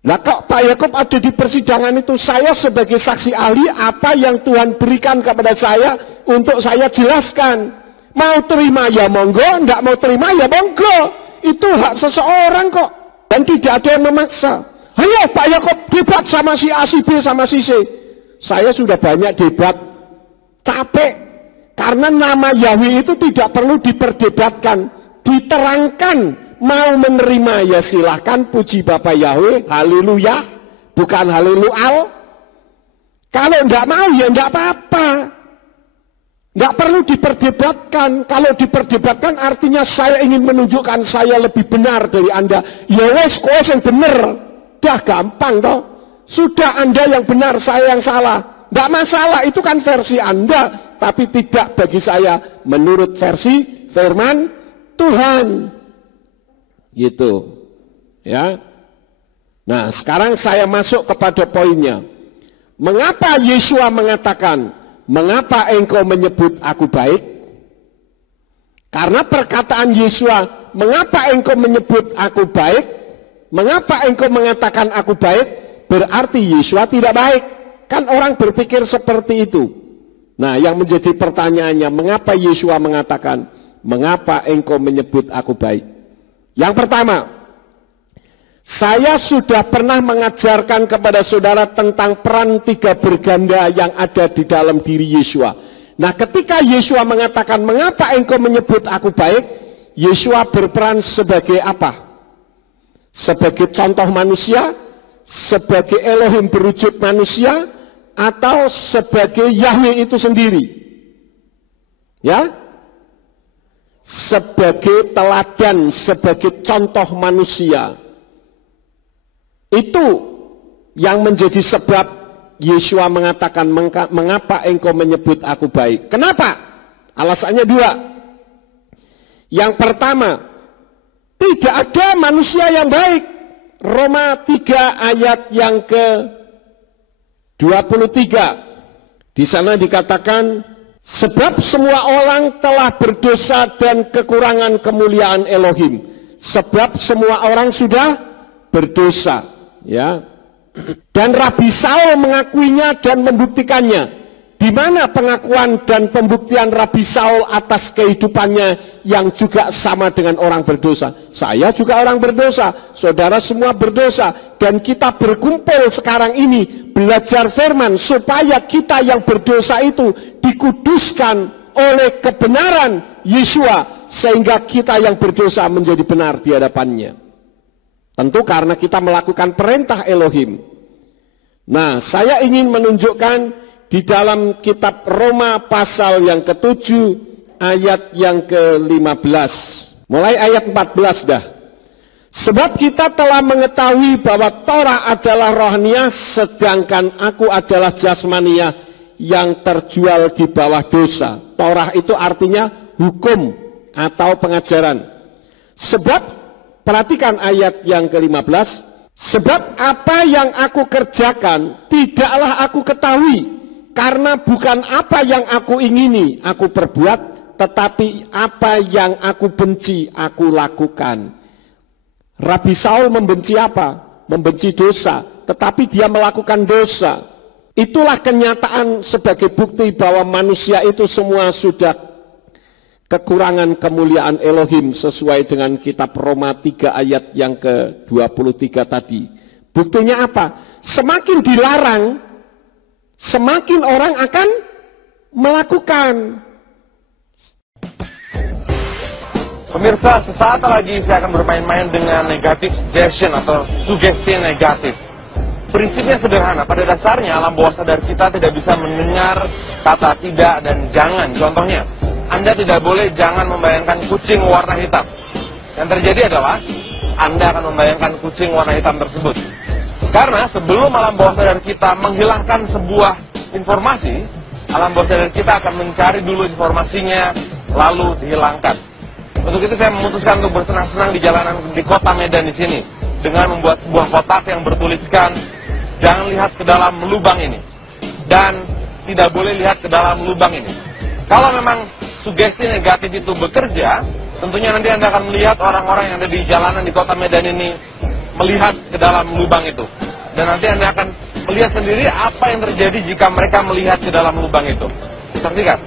Nah, kok Pak Yakub ada di persidangan itu, saya sebagai saksi ahli, apa yang Tuhan berikan kepada saya untuk saya jelaskan. Mau terima ya monggo, enggak mau terima ya monggo. Itu hak seseorang kok. Dan tidak ada yang memaksa. Ayo Pak Yakub debat sama si A, si B, sama si C. Saya sudah banyak debat, capek, karena nama Yahweh itu tidak perlu diperdebatkan, diterangkan. Mau menerima ya silahkan, puji Bapak Yahweh, haleluya, bukan halelual. Kalau enggak mau ya enggak apa-apa, enggak perlu diperdebatkan. Kalau diperdebatkan artinya saya ingin menunjukkan saya lebih benar dari Anda. Ya wes, kowe yang bener, dah gampang toh. Sudah Anda yang benar, saya yang salah. Tidak masalah, itu kan versi Anda. Tapi tidak bagi saya menurut versi firman Tuhan. Gitu. Ya. Nah, sekarang saya masuk kepada poinnya. Mengapa Yesua mengatakan, mengapa engkau menyebut aku baik? Karena perkataan Yesua, mengapa engkau menyebut aku baik? Mengapa engkau mengatakan aku baik? Berarti Yesua tidak baik. Kan orang berpikir seperti itu. Nah, yang menjadi pertanyaannya, mengapa Yesua mengatakan, mengapa engkau menyebut aku baik? Yang pertama, saya sudah pernah mengajarkan kepada saudara tentang peran tiga berganda yang ada di dalam diri Yesua. Nah, ketika Yesua mengatakan, mengapa engkau menyebut aku baik? Yesua berperan sebagai apa? Sebagai contoh manusia, sebagai Elohim berwujud manusia, atau sebagai Yahweh itu sendiri? Ya, sebagai teladan, sebagai contoh manusia. Itu yang menjadi sebab Yesua mengatakan, mengapa engkau menyebut aku baik? Kenapa? Alasannya dua. Yang pertama, tidak ada manusia yang baik. Roma 3 ayat yang ke-23. Di sana dikatakan, sebab semua orang telah berdosa dan kekurangan kemuliaan Elohim. Sebab semua orang sudah berdosa, ya. Dan Rabi Saul mengakuinya dan membuktikannya. Di mana pengakuan dan pembuktian Rabi Saul atas kehidupannya yang juga sama dengan orang berdosa? Saya juga orang berdosa, saudara semua berdosa, dan kita berkumpul sekarang ini belajar firman supaya kita yang berdosa itu dikuduskan oleh kebenaran Yesua, sehingga kita yang berdosa menjadi benar di hadapannya. Tentu karena kita melakukan perintah Elohim. Nah, saya ingin menunjukkan di dalam kitab Roma pasal yang ke-7 ayat yang ke-15. Mulai ayat 14 dah. Sebab kita telah mengetahui bahwa Torah adalah rohaniah, sedangkan aku adalah jasmaniah, yang terjual di bawah dosa. Torah itu artinya hukum atau pengajaran. Sebab, perhatikan ayat yang ke-15, sebab apa yang aku kerjakan tidaklah aku ketahui, karena bukan apa yang aku ingini aku perbuat, tetapi apa yang aku benci aku lakukan. Rabi Saul membenci apa? Membenci dosa, tetapi dia melakukan dosa. Itulah kenyataan sebagai bukti bahwa manusia itu semua sudah kekurangan kemuliaan Elohim sesuai dengan kitab Roma 3 ayat yang ke-23 tadi. Buktinya apa? Semakin dilarang, semakin orang akan melakukan. Pemirsa, sesaat lagi saya akan bermain-main dengan negatif suggestion atau sugesti negatif. Prinsipnya sederhana, pada dasarnya alam bawah sadar kita tidak bisa mendengar kata tidak dan jangan. Contohnya, Anda tidak boleh jangan membayangkan kucing warna hitam. Yang terjadi adalah Anda akan membayangkan kucing warna hitam tersebut. Karena sebelum alam bawah sadar kita menghilangkan sebuah informasi, alam bawah sadar kita akan mencari dulu informasinya, lalu dihilangkan. Untuk itu saya memutuskan untuk bersenang-senang di jalanan di kota Medan di sini dengan membuat sebuah kotak yang bertuliskan jangan lihat ke dalam lubang ini dan tidak boleh lihat ke dalam lubang ini. Kalau memang sugesti negatif itu bekerja, tentunya nanti Anda akan melihat orang-orang yang ada di jalanan di kota Medan ini melihat ke dalam lubang itu. Dan nanti Anda akan melihat sendiri apa yang terjadi jika mereka melihat ke dalam lubang itu. Saksikan.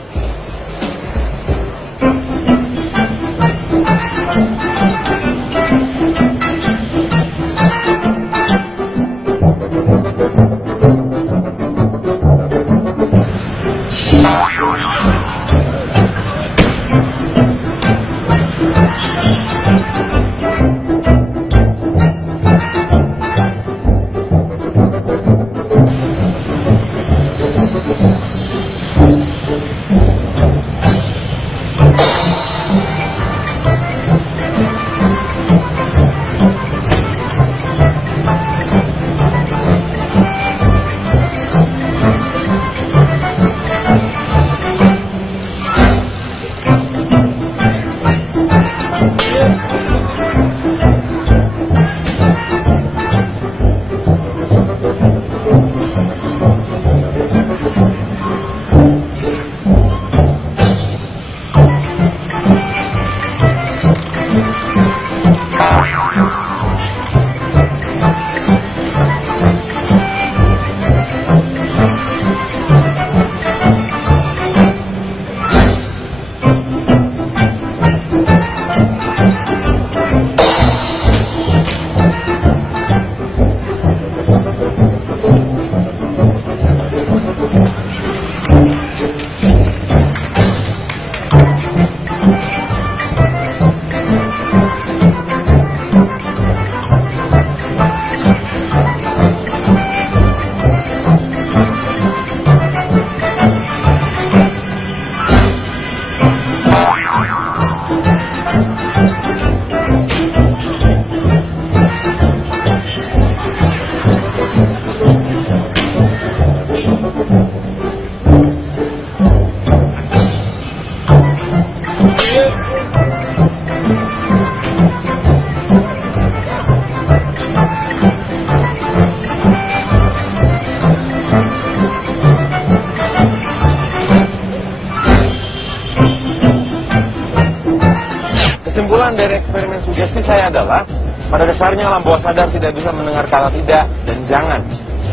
Kesimpulan dari eksperimen sugesti saya adalah, pada dasarnya alam bawah sadar tidak bisa mendengar kata tidak dan jangan.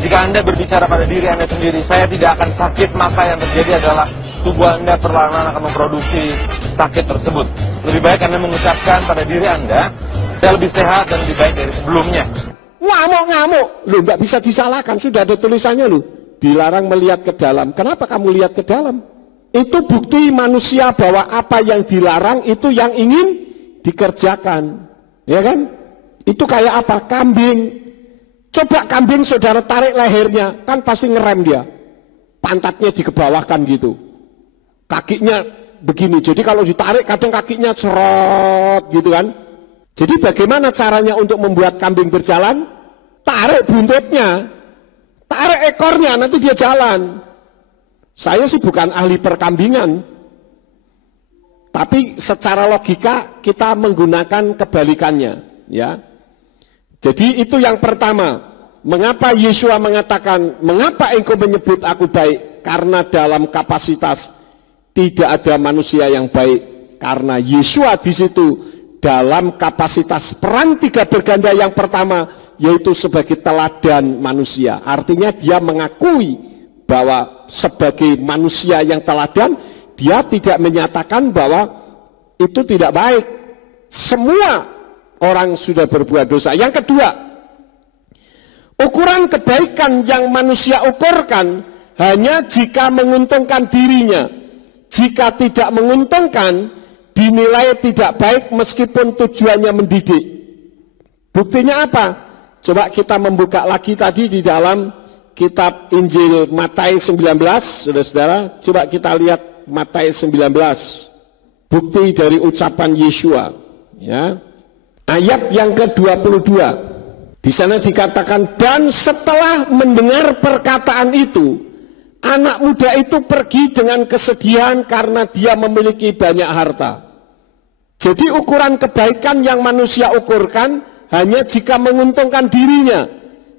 Jika Anda berbicara pada diri Anda sendiri, saya tidak akan sakit, maka yang terjadi adalah tubuh Anda perlahan-lahan akan memproduksi sakit tersebut. Lebih baik Anda mengucapkan pada diri Anda, saya lebih sehat dan lebih baik dari sebelumnya. Ngamuk-ngamuk, lu nggak bisa disalahkan, sudah ada tulisannya lu. Dilarang melihat ke dalam. Kenapa kamu lihat ke dalam? Itu bukti manusia bahwa apa yang dilarang itu yang ingin dikerjakan, ya kan? Itu kayak apa? Kambing. Coba kambing saudara tarik lehernya, kan pasti ngerem dia. Pantatnya dikebawahkan gitu. Kakinya begini. Jadi kalau ditarik kadang kakinya cerot gitu kan. Jadi bagaimana caranya untuk membuat kambing berjalan? Tarik buntutnya, tarik ekornya, nanti dia jalan. Saya sih bukan ahli perkambingan, tapi secara logika kita menggunakan kebalikannya, ya. Jadi itu yang pertama. Mengapa Yeshua mengatakan, mengapa engkau menyebut aku baik? Karena dalam kapasitas tidak ada manusia yang baik. Karena Yeshua di situ dalam kapasitas peran tiga berganda yang pertama, yaitu sebagai teladan manusia. Artinya dia mengakui bahwa sebagai manusia yang teladan, dia tidak menyatakan bahwa itu tidak baik. Semua orang sudah berbuat dosa. Yang kedua, ukuran kebaikan yang manusia ukurkan hanya jika menguntungkan dirinya. Jika tidak menguntungkan, dinilai tidak baik meskipun tujuannya mendidik. Buktinya apa? Coba kita membuka lagi tadi di dalam kitab Injil Matius 19, saudara-saudara, coba kita lihat Matius 19, bukti dari ucapan Yeshua, ya. Ayat yang ke-22, di sana dikatakan, dan setelah mendengar perkataan itu, anak muda itu pergi dengan kesedihan karena dia memiliki banyak harta. Jadi ukuran kebaikan yang manusia ukurkan hanya jika menguntungkan dirinya.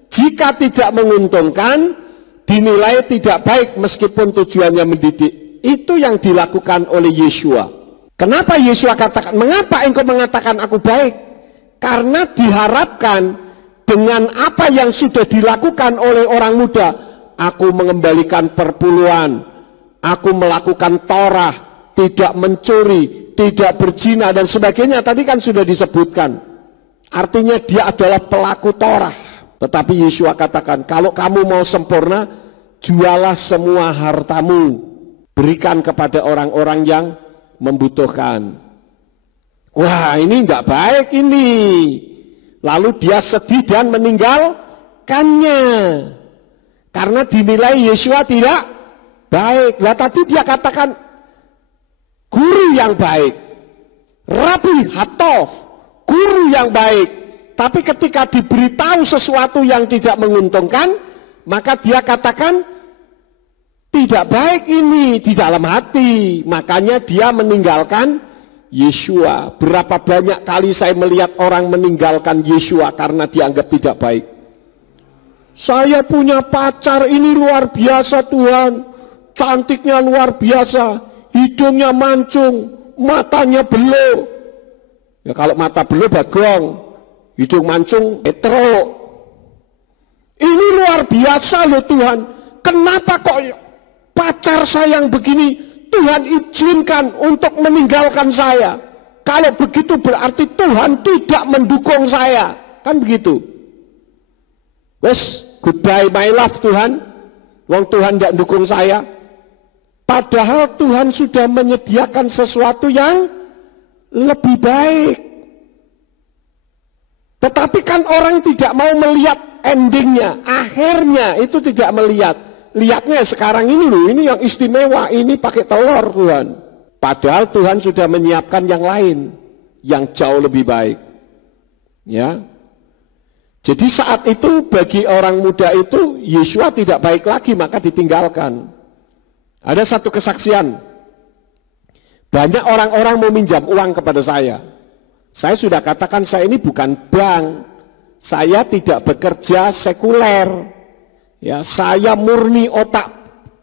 Jika tidak menguntungkan, dinilai tidak baik meskipun tujuannya mendidik. Itu yang dilakukan oleh Yeshua. Kenapa Yeshua katakan, mengapa engkau mengatakan aku baik? Karena diharapkan dengan apa yang sudah dilakukan oleh orang muda, aku mengembalikan perpuluhan, aku melakukan Torah, tidak mencuri, tidak berzina dan sebagainya. Tadi kan sudah disebutkan. Artinya dia adalah pelaku Torah. Tetapi Yeshua katakan, kalau kamu mau sempurna, jualah semua hartamu, berikan kepada orang-orang yang membutuhkan. Wah, ini enggak baik ini. Lalu dia sedih dan meninggalkannya. Karena dinilai Yeshua tidak baik. Lah tadi dia katakan, guru yang baik, Rabi Hatov, guru yang baik. Tapi ketika diberitahu sesuatu yang tidak menguntungkan, maka dia katakan tidak baik ini di dalam hati. Makanya dia meninggalkan Yeshua. Berapa banyak kali saya melihat orang meninggalkan Yeshua karena dianggap tidak baik. Saya punya pacar ini luar biasa Tuhan, cantiknya luar biasa, hidungnya mancung, matanya belo. Ya kalau mata belo bagong, hidung mancung, etro. Ini luar biasa loh Tuhan. Kenapa kok pacar saya yang begini Tuhan izinkan untuk meninggalkan saya? Kalau begitu berarti Tuhan tidak mendukung saya. Kan begitu. Wes, goodbye my love Tuhan. Wong Tuhan tidak dukung saya. Padahal Tuhan sudah menyediakan sesuatu yang lebih baik. Tetapi kan orang tidak mau melihat endingnya, akhirnya itu tidak melihat. Lihatnya sekarang ini loh, ini yang istimewa, ini pakai telur Tuhan. Padahal Tuhan sudah menyiapkan yang lain, yang jauh lebih baik. Ya. Jadi saat itu bagi orang muda itu, Yeshua tidak baik lagi, maka ditinggalkan. Ada satu kesaksian, banyak orang-orang mau minjam uang kepada saya. Saya sudah katakan saya ini bukan bank, saya tidak bekerja sekuler, ya, saya murni otak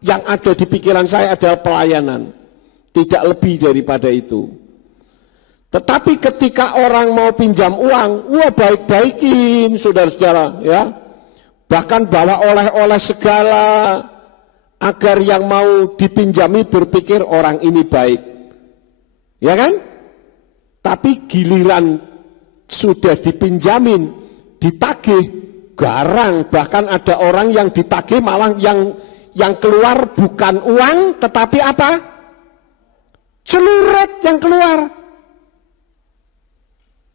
yang ada di pikiran saya adalah pelayanan, tidak lebih daripada itu. Tetapi ketika orang mau pinjam uang, wah baik-baikin saudara-saudara, ya, bahkan bawa oleh-oleh segala agar yang mau dipinjami berpikir orang ini baik, ya kan? Tapi giliran sudah dipinjamin, ditagih, garang. Bahkan ada orang yang ditagih malah yang keluar bukan uang, tetapi apa? Celurit yang keluar.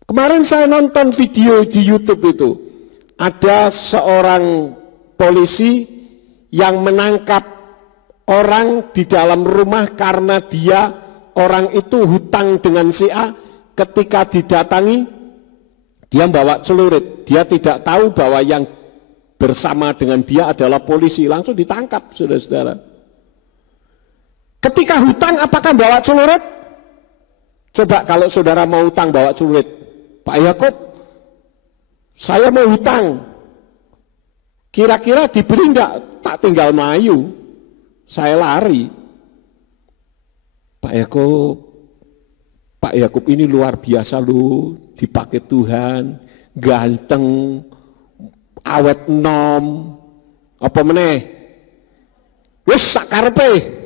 Kemarin saya nonton video di YouTube itu. Ada seorang polisi yang menangkap orang di dalam rumah karena dia, orang itu hutang dengan si A. Ketika didatangi, dia bawa celurit. Dia tidak tahu bahwa yang bersama dengan dia adalah polisi. Langsung ditangkap, saudara-saudara. Ketika hutang apakah bawa celurit? Coba kalau saudara mau hutang bawa celurit. Pak Yakob, saya mau hutang. Kira-kira diberi enggak? Tak tinggal mayu. Saya lari. Pak Yakob ini luar biasa loh, dipakai Tuhan, ganteng, awet nom, apa meneh? Wis sakarepe.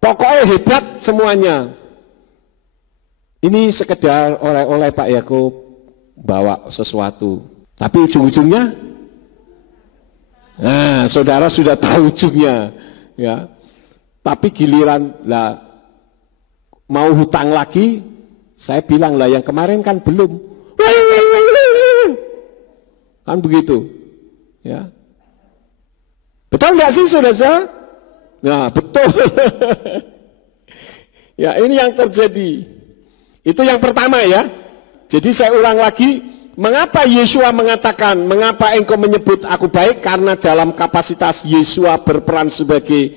Pokoknya hebat semuanya. Ini sekedar oleh-oleh Pak Yakob bawa sesuatu. Tapi ujung-ujungnya, nah saudara sudah tahu ujungnya, ya. Tapi giliran lah mau hutang lagi, saya bilang lah yang kemarin kan belum, kan begitu, ya. Betul nggak sih saudara? Nah betul. Ya ini yang terjadi. Itu yang pertama ya. Jadi saya ulang lagi, mengapa Yesua mengatakan, mengapa engkau menyebut aku baik? Karena dalam kapasitas Yesua berperan sebagai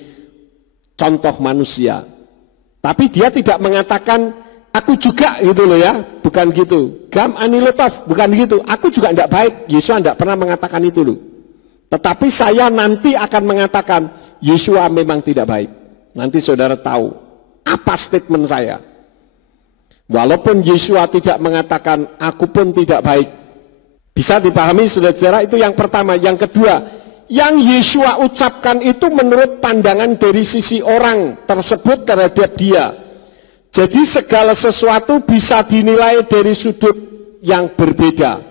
contoh manusia. Tapi dia tidak mengatakan aku juga gitu loh ya, bukan gitu. Gam anilotov, bukan gitu. Aku juga tidak baik. Yesua tidak pernah mengatakan itu loh. Tetapi saya nanti akan mengatakan Yesua memang tidak baik. Nanti saudara tahu apa statement saya. Walaupun Yesua tidak mengatakan aku pun tidak baik. Bisa dipahami saudara-saudara, itu yang pertama. Yang kedua, yang Yesua ucapkan itu menurut pandangan dari sisi orang tersebut terhadap dia. Jadi segala sesuatu bisa dinilai dari sudut yang berbeda.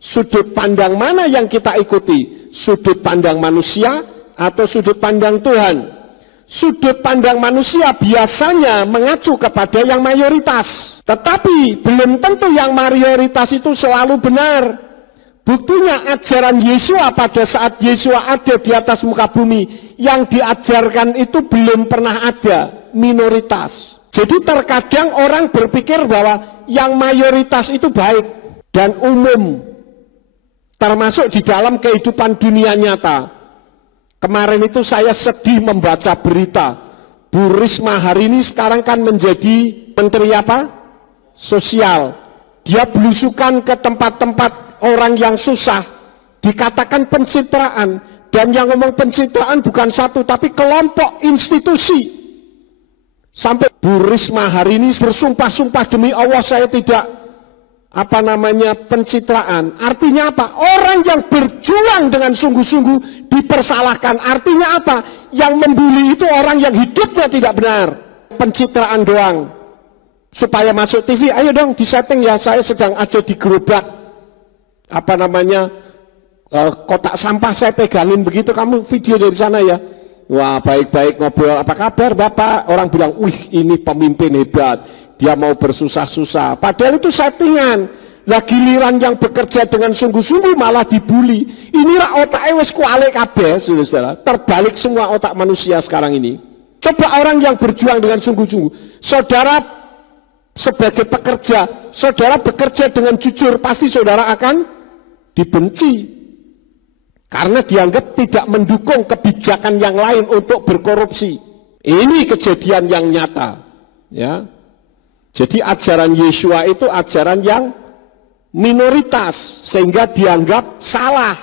Sudut pandang mana yang kita ikuti? Sudut pandang manusia atau sudut pandang Tuhan? Sudut pandang manusia biasanya mengacu kepada yang mayoritas. Tetapi belum tentu yang mayoritas itu selalu benar. Buktinya ajaran Yesua pada saat Yesua ada di atas muka bumi, yang diajarkan itu belum pernah ada, minoritas. Jadi terkadang orang berpikir bahwa yang mayoritas itu baik dan umum, termasuk di dalam kehidupan dunia nyata. Kemarin itu saya sedih membaca berita, Bu Risma hari ini sekarang kan menjadi menteri apa? Sosial. Dia belusukan ke tempat-tempat orang yang susah, dikatakan pencitraan. Dan yang ngomong pencitraan bukan satu, tapi kelompok institusi. Sampai Bu Risma hari ini bersumpah-sumpah demi Allah saya tidak pencitraan. Artinya apa? Orang yang berjuang dengan sungguh-sungguh dipersalahkan. Artinya apa? Yang membuli itu orang yang hidupnya tidak benar. Pencitraan doang. Supaya masuk TV, ayo dong disetting ya, saya sedang ada di gerobak kotak sampah, saya pegangin begitu, kamu video dari sana ya. Wah baik-baik ngobrol, apa kabar Bapak? Orang bilang, wih ini pemimpin hebat, dia mau bersusah-susah. Padahal itu settingan. Lah giliran yang bekerja dengan sungguh-sungguh malah dibully. Inilah otaknya wis kualik kabeh, saudara. Terbalik semua otak manusia sekarang ini. Coba orang yang berjuang dengan sungguh-sungguh. Saudara sebagai pekerja, saudara bekerja dengan jujur, pasti saudara akan dibenci. Karena dianggap tidak mendukung kebijakan yang lain untuk berkorupsi. Ini kejadian yang nyata. Ya. Jadi ajaran Yesua itu ajaran yang minoritas, sehingga dianggap salah.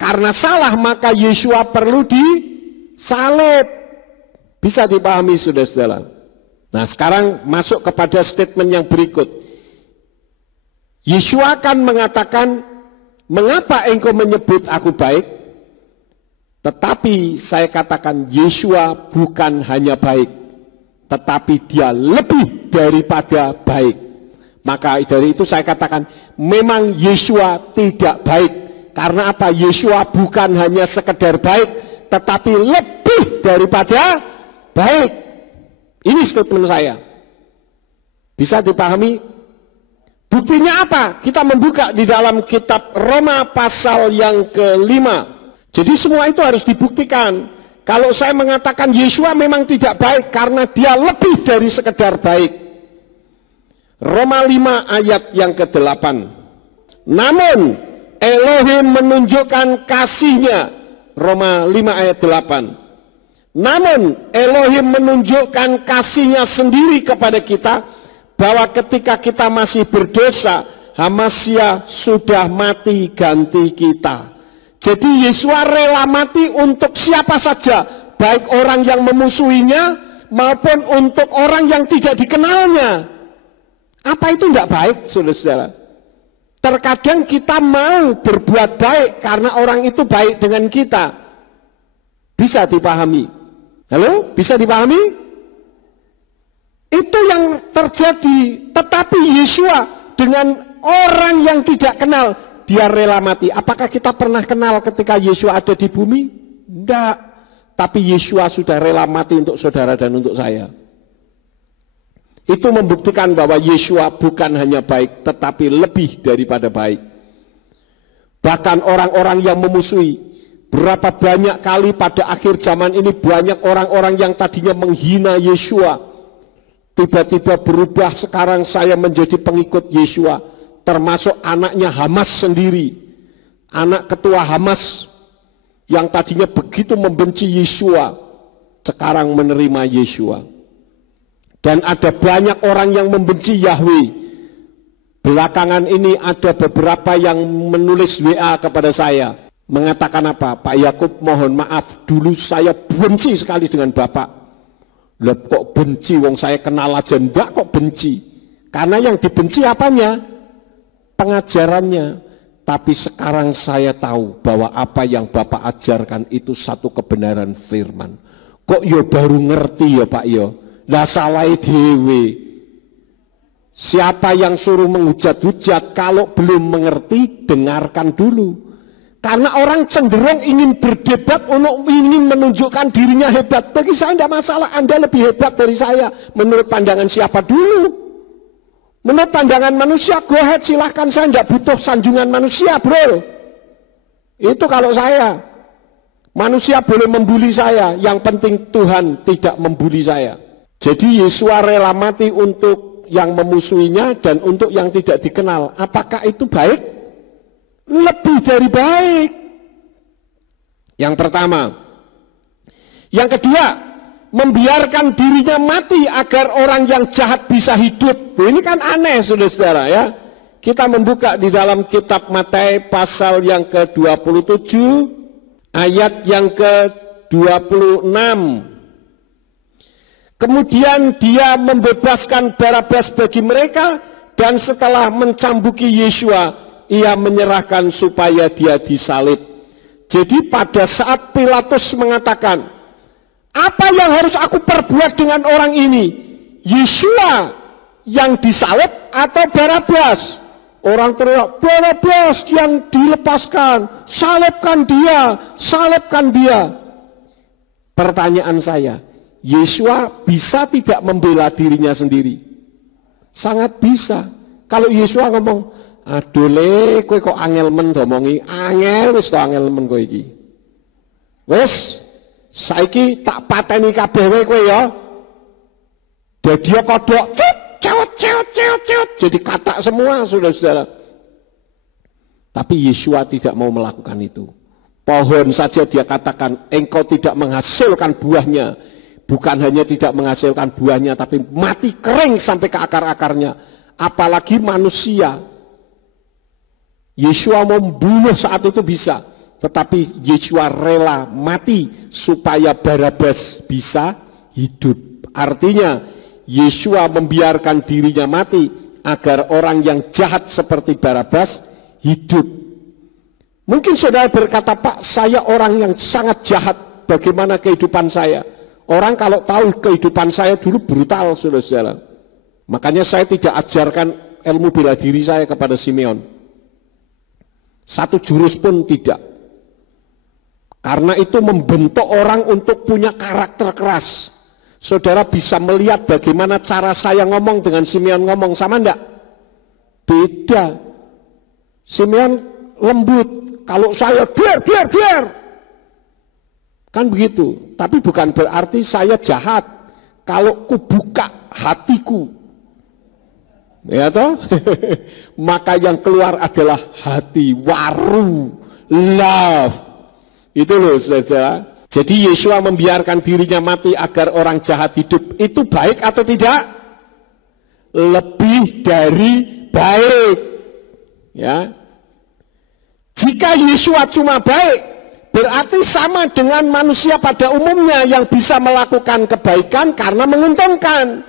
Karena salah maka Yesua perlu disalib. Bisa dipahami saudara-saudara. Nah sekarang masuk kepada statement yang berikut. Yesua akan mengatakan, mengapa engkau menyebut aku baik? Tetapi saya katakan Yesua bukan hanya baik, tetapi dia lebih daripada baik. Maka dari itu saya katakan memang Yesua tidak baik. Karena apa? Yesua bukan hanya sekedar baik, tetapi lebih daripada baik. Ini statement saya. Bisa dipahami? Buktinya apa? Kita membuka di dalam kitab Roma pasal yang ke-5. Jadi semua itu harus dibuktikan. Kalau saya mengatakan Yesua memang tidak baik karena dia lebih dari sekedar baik. Roma 5 ayat yang ke-8. Namun Elohim menunjukkan kasihnya, Roma 5 ayat 8. Namun Elohim menunjukkan kasih-Nya sendiri kepada kita, bahwa ketika kita masih berdosa, Hamasya sudah mati ganti kita. Jadi Yesua rela mati untuk siapa saja, baik orang yang memusuhinya maupun untuk orang yang tidak dikenalnya. Apa itu tidak baik, saudara-saudara? Terkadang kita mau berbuat baik karena orang itu baik dengan kita. Bisa dipahami? Halo? Bisa dipahami? Itu yang terjadi. Tetapi Yesua dengan orang yang tidak kenal, dia rela mati. Apakah kita pernah kenal ketika Yesua ada di bumi? Tidak. Tapi Yesua sudah rela mati untuk saudara dan untuk saya. Itu membuktikan bahwa Yesua bukan hanya baik, tetapi lebih daripada baik. Bahkan orang-orang yang memusuhi, berapa banyak kali pada akhir zaman ini banyak orang-orang yang tadinya menghina Yesua, tiba-tiba berubah, sekarang saya menjadi pengikut Yesua. Termasuk anaknya Hamas sendiri, anak ketua Hamas yang tadinya begitu membenci Yesua, sekarang menerima Yesua. Dan ada banyak orang yang membenci Yahweh. Belakangan ini ada beberapa yang menulis WA kepada saya, mengatakan apa? Pak Yakub, mohon maaf, dulu saya benci sekali dengan Bapak. Loh, kok benci? Wong saya kenal aja. Enggak, kok benci? Karena yang dibenci apanya? Pengajarannya. Tapi sekarang saya tahu bahwa apa yang Bapak ajarkan itu satu kebenaran firman. Kok yo baru ngerti ya Pak yo? Lah salah dewe. Siapa yang suruh menghujat-hujat, kalau belum mengerti dengarkan dulu. Karena orang cenderung ingin berdebat, ingin menunjukkan dirinya hebat. Bagi saya tidak masalah, Anda lebih hebat dari saya. Menurut pandangan siapa dulu? Menurut pandangan manusia, go ahead, silahkan, saya tidak butuh sanjungan manusia, bro. Itu kalau saya. Manusia boleh membuli saya, yang penting Tuhan tidak membuli saya. Jadi Yesua rela mati untuk yang memusuhinya dan untuk yang tidak dikenal. Apakah itu baik? Lebih dari baik. Yang pertama. Yang kedua, membiarkan dirinya mati agar orang yang jahat bisa hidup. Ini kan aneh, saudara-saudara ya. Kita membuka di dalam kitab Matius pasal yang ke-27 ayat yang ke-26. Kemudian dia membebaskan Barabas bagi mereka, dan setelah mencambuki Yesua, ia menyerahkan supaya dia disalib. Jadi pada saat Pilatus mengatakan, apa yang harus aku perbuat dengan orang ini? Yesua yang disalib atau Barabas? Orang teriak, Barabas yang dilepaskan, salibkan dia, salibkan dia. Pertanyaan saya, Yesua bisa tidak membela dirinya sendiri? Sangat bisa. Kalau Yesua ngomong, aduh le, kowe kok angel men domongi, angel wis to angel men kowe iki. Wis, saiki tak pateni kabeh kowe ya. Dadi kodhok, ceot, jadi katak semua, saudara-saudara. Tapi Yesua tidak mau melakukan itu. Pohon saja dia katakan, engkau tidak menghasilkan buahnya. Bukan hanya tidak menghasilkan buahnya, tapi mati kering sampai ke akar-akarnya. Apalagi manusia. Yesua membunuh saat itu bisa, tetapi Yesua rela mati supaya Barabas bisa hidup. Artinya Yesua membiarkan dirinya mati agar orang yang jahat seperti Barabas hidup. Mungkin saudara berkata, Pak, saya orang yang sangat jahat, bagaimana kehidupan saya? Orang kalau tahu kehidupan saya dulu brutal, saudara-saudara. Makanya saya tidak ajarkan ilmu bela diri saya kepada Simeon. Satu jurus pun tidak. Karena itu membentuk orang untuk punya karakter keras. Saudara bisa melihat bagaimana cara saya ngomong dengan Simeon ngomong, sama enggak? Beda. Simeon lembut. Kalau saya biar. Kan begitu. Tapi bukan berarti saya jahat. Kalau ku buka hatiku, ya toh? Maka yang keluar adalah hati, waru, love. Itu loh saudara. Jadi Yesua membiarkan dirinya mati agar orang jahat hidup. Itu baik atau tidak? Lebih dari baik. Ya. Jika Yesua cuma baik, berarti sama dengan manusia pada umumnya yang bisa melakukan kebaikan karena menguntungkan.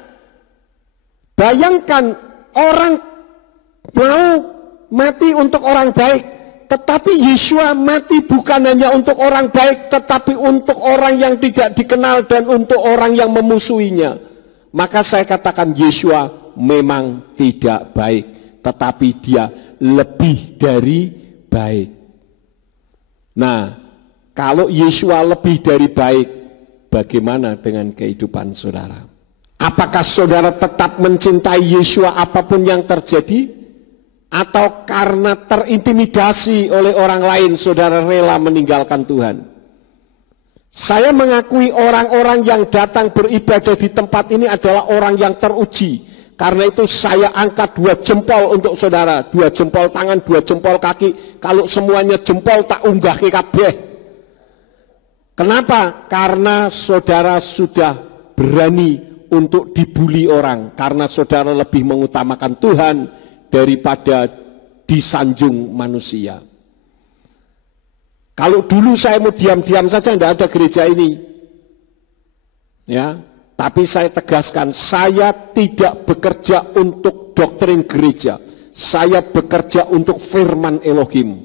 Bayangkan orang mau mati untuk orang baik, tetapi Yesua mati bukan hanya untuk orang baik, tetapi untuk orang yang tidak dikenal dan untuk orang yang memusuhinya. Maka saya katakan Yesua memang tidak baik, tetapi dia lebih dari baik. Nah, kalau Yesua lebih dari baik, bagaimana dengan kehidupan saudara? Apakah saudara tetap mencintai Yesua apapun yang terjadi? Atau karena terintimidasi oleh orang lain saudara rela meninggalkan Tuhan? Saya mengakui orang-orang yang datang beribadah di tempat ini adalah orang yang teruji. Karena itu saya angkat 2 jempol untuk saudara, 2 jempol tangan, 2 jempol kaki. Kalau semuanya jempol tak unggah ke kabeh. Kenapa? Karena saudara sudah berani untuk dibuli orang, karena saudara lebih mengutamakan Tuhan daripada disanjung manusia. Kalau dulu saya mau diam-diam saja, tidak ada gereja ini, ya. Tapi saya tegaskan, saya tidak bekerja untuk doktrin gereja, saya bekerja untuk firman Elohim.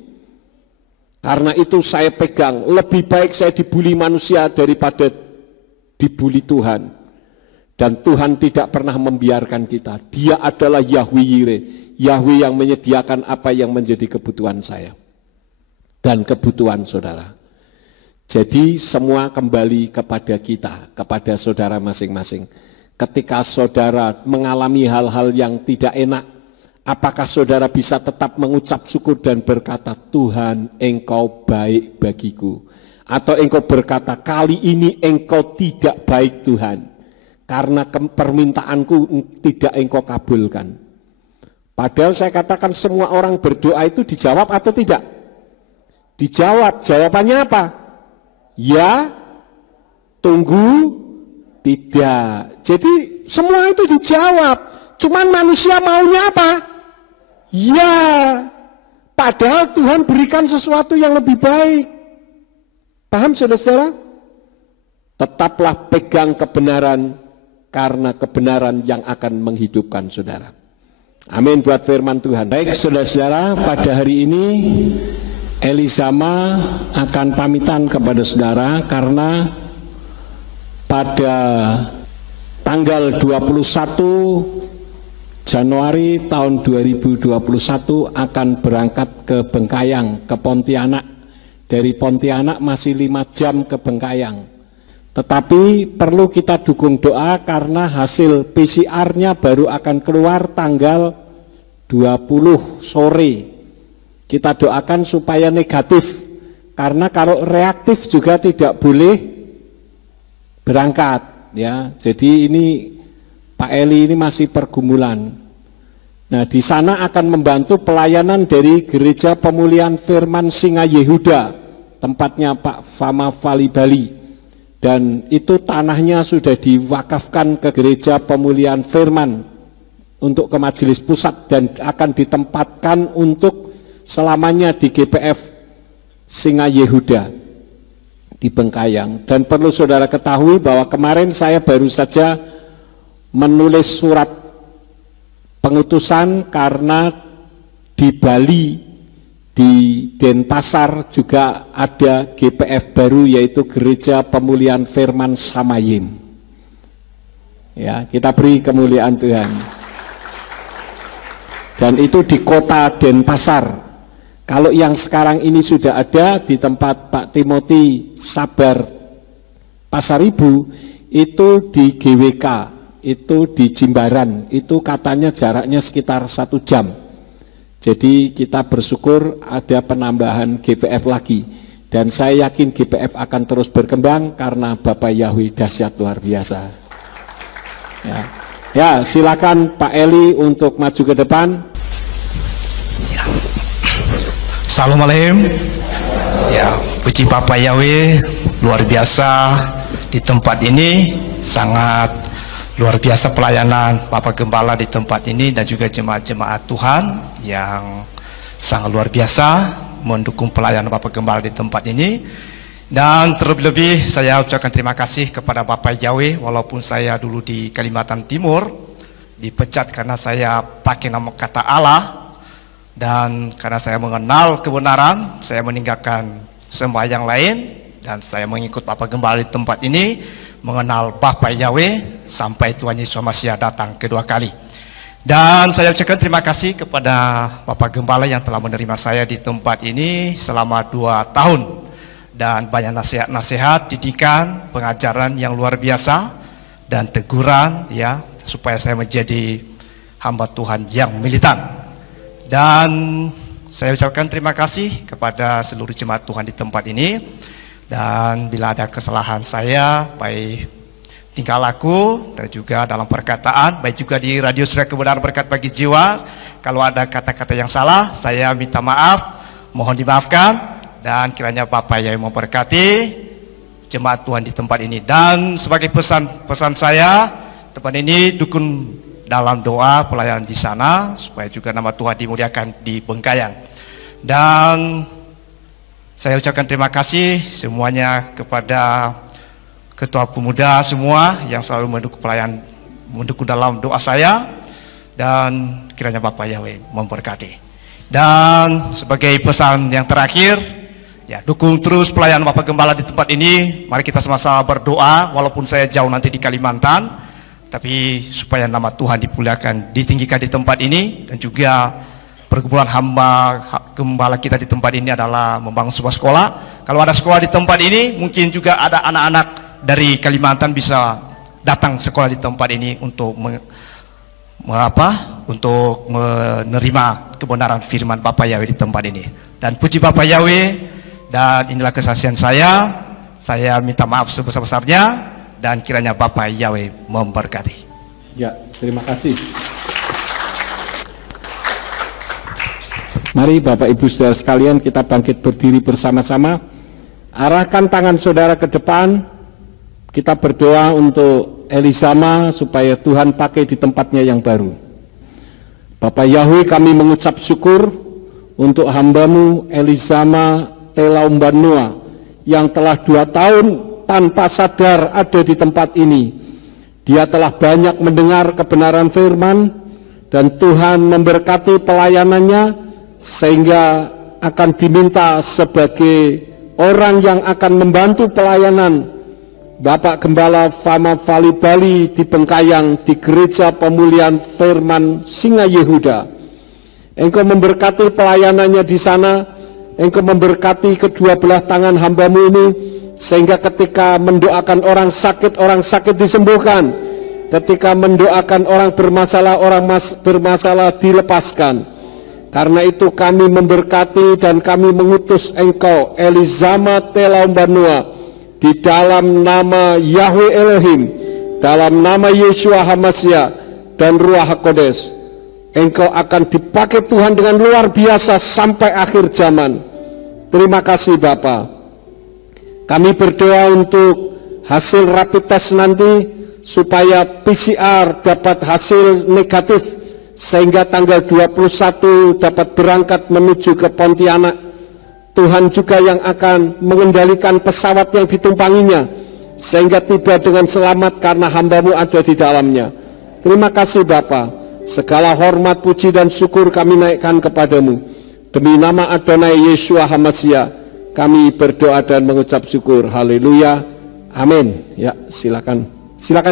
Karena itu saya pegang, lebih baik saya dibuli manusia daripada dibuli Tuhan. Dan Tuhan tidak pernah membiarkan kita. Dia adalah Yahweh Yireh, Yahweh yang menyediakan apa yang menjadi kebutuhan saya dan kebutuhan saudara. Jadi semua kembali kepada kita, kepada saudara masing-masing. Ketika saudara mengalami hal-hal yang tidak enak, apakah saudara bisa tetap mengucap syukur dan berkata, Tuhan engkau baik bagiku? Atau engkau berkata, kali ini engkau tidak baik Tuhan, karena permintaanku tidak engkau kabulkan. Padahal saya katakan semua orang berdoa itu dijawab atau tidak? Dijawab. Jawabannya apa? Ya, tunggu, tidak. Jadi semua itu dijawab. Cuman manusia maunya apa? Ya. Padahal Tuhan berikan sesuatu yang lebih baik. Paham saudara-saudara? Tetaplah pegang kebenaran, karena kebenaran yang akan menghidupkan saudara. Amin buat firman Tuhan. Baik saudara-saudara, pada hari ini Elizama akan pamitan kepada saudara karena pada tanggal 21 Januari tahun 2021 akan berangkat ke Bengkayang, ke Pontianak. Dari Pontianak masih 5 jam ke Bengkayang. Tetapi perlu kita dukung doa karena hasil PCR-nya baru akan keluar tanggal 20 sore. Kita doakan supaya negatif, karena kalau reaktif juga tidak boleh berangkat, ya. Jadi ini Pak Eli ini masih pergumulan. Nah, di sana akan membantu pelayanan dari Gereja Pemulihan Firman Singa Yehuda, tempatnya Pak Fama Vali Bali. Dan itu tanahnya sudah diwakafkan ke Gereja Pemulihan Firman untuk ke Majelis Pusat dan akan ditempatkan untuk selamanya di GPF Singa Yehuda di Bengkayang. Dan perlu saudara ketahui bahwa kemarin saya baru saja menulis surat pengutusan karena di Bali, di Denpasar juga ada GPF baru, yaitu Gereja Pemulihan Firman Samayim. Ya, kita beri kemuliaan Tuhan. Dan itu di kota Denpasar. Kalau yang sekarang ini sudah ada di tempat Pak Timothy Sabar Pasar Ibu, itu di GWK, itu di Jimbaran, itu katanya jaraknya sekitar 1 jam. Jadi kita bersyukur ada penambahan GPF lagi. Dan saya yakin GPF akan terus berkembang karena Bapak Yahweh dahsyat luar biasa. Ya, silakan Pak Eli untuk maju ke depan. Salam alaikum. Ya, puji Bapa Yahweh, luar biasa di tempat ini, sangat luar biasa pelayanan Bapak Gembala di tempat ini dan juga jemaat-jemaat Tuhan yang sangat luar biasa mendukung pelayanan Bapak Gembala di tempat ini. Dan terlebih saya ucapkan terima kasih kepada Bapak Yahweh, walaupun saya dulu di Kalimantan Timur dipecat karena saya pakai nama kata Allah, dan karena saya mengenal kebenaran, saya meninggalkan semua yang lain dan saya mengikut Bapak Gembala di tempat ini, mengenal Bapak Yahweh sampai Tuhan Yesus Masiah datang kedua kali. Dan saya ucapkan terima kasih kepada Bapak Gembala yang telah menerima saya di tempat ini selama 2 tahun. Dan banyak nasihat-nasihat, didikan, pengajaran yang luar biasa dan teguran ya, supaya saya menjadi hamba Tuhan yang militan. Dan saya ucapkan terima kasih kepada seluruh jemaat Tuhan di tempat ini. Dan bila ada kesalahan saya, baik tingkah laku dan juga dalam perkataan, baik juga di Radio Suara Kebenaran Berkat Bagi Jiwa, kalau ada kata-kata yang salah, saya minta maaf, mohon dimaafkan. Dan kiranya Bapak yang memberkati jemaat Tuhan di tempat ini. Dan sebagai pesan saya, tempat ini dukung dalam doa pelayanan di sana, supaya juga nama Tuhan dimuliakan di Bengkayang. Dan saya ucapkan terima kasih semuanya kepada ketua pemuda semua yang selalu mendukung pelayanan, mendukung dalam doa saya. Dan kiranya Bapak Yahweh memberkati. Dan sebagai pesan yang terakhir, ya, dukung terus pelayanan Bapak Gembala di tempat ini. Mari kita sama-sama berdoa, walaupun saya jauh nanti di Kalimantan, tapi supaya nama Tuhan dimuliakan, ditinggikan di tempat ini. Dan juga pergumulan hamba gembala kita di tempat ini adalah membangun sebuah sekolah. Kalau ada sekolah di tempat ini, mungkin juga ada anak-anak dari Kalimantan bisa datang sekolah di tempat ini untuk untuk menerima kebenaran firman Bapak Yahweh di tempat ini. Dan puji Bapak Yahweh. Dan inilah kesaksian saya minta maaf sebesar-besarnya, dan kiranya Bapak Yahweh memberkati. Ya, terima kasih. Mari Bapak Ibu Saudara sekalian, kita bangkit berdiri bersama-sama. Arahkan tangan saudara ke depan. Kita berdoa untuk Elizama supaya Tuhan pakai di tempatnya yang baru. Bapak Yahweh, kami mengucap syukur untuk hamba-Mu Elizama Telaumbanua yang telah 2 tahun tanpa sadar ada di tempat ini. Dia telah banyak mendengar kebenaran firman, dan Tuhan memberkati pelayanannya sehingga akan diminta sebagai orang yang akan membantu pelayanan Bapak Gembala Fama Vali Bali di Bengkayang di Gereja Pemulihan Firman Singa Yehuda. Engkau memberkati pelayanannya di sana. Engkau memberkati kedua belah tangan hamba-Mu ini, sehingga ketika mendoakan orang sakit disembuhkan. Ketika mendoakan orang bermasalah dilepaskan. Karena itu kami memberkati dan kami mengutus Engkau Elizama Telaumbanua di dalam nama Yahweh Elohim, dalam nama Yeshua HaMashiach dan Ruach HaKodes. Engkau akan dipakai Tuhan dengan luar biasa sampai akhir zaman. Terima kasih Bapa. Kami berdoa untuk hasil rapid test nanti, supaya PCR dapat hasil negatif, sehingga tanggal 21 dapat berangkat menuju ke Pontianak. Tuhan juga yang akan mengendalikan pesawat yang ditumpanginya, sehingga tiba dengan selamat karena hamba-Mu ada di dalamnya. Terima kasih Bapa. Segala hormat, puji dan syukur kami naikkan kepadamu. Demi nama Adonai Yeshua HaMashiach kami berdoa dan mengucap syukur. Haleluya. Amin. Ya, silakan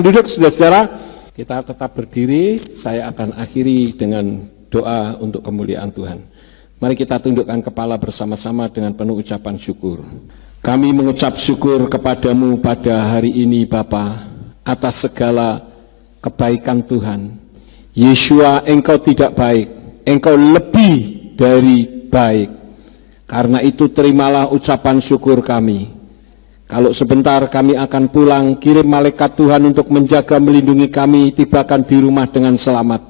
duduk saudara-saudara. Kita tetap berdiri. Saya akan akhiri dengan doa untuk kemuliaan Tuhan. Mari kita tundukkan kepala bersama-sama dengan penuh ucapan syukur. Kami mengucap syukur kepadamu pada hari ini Bapa, atas segala kebaikan Tuhan. Yeshua, Engkau tidak baik, Engkau lebih dari baik. Karena itu terimalah ucapan syukur kami. Kalau sebentar kami akan pulang, kirim malaikat Tuhan untuk menjaga melindungi kami, tibakan di rumah dengan selamat.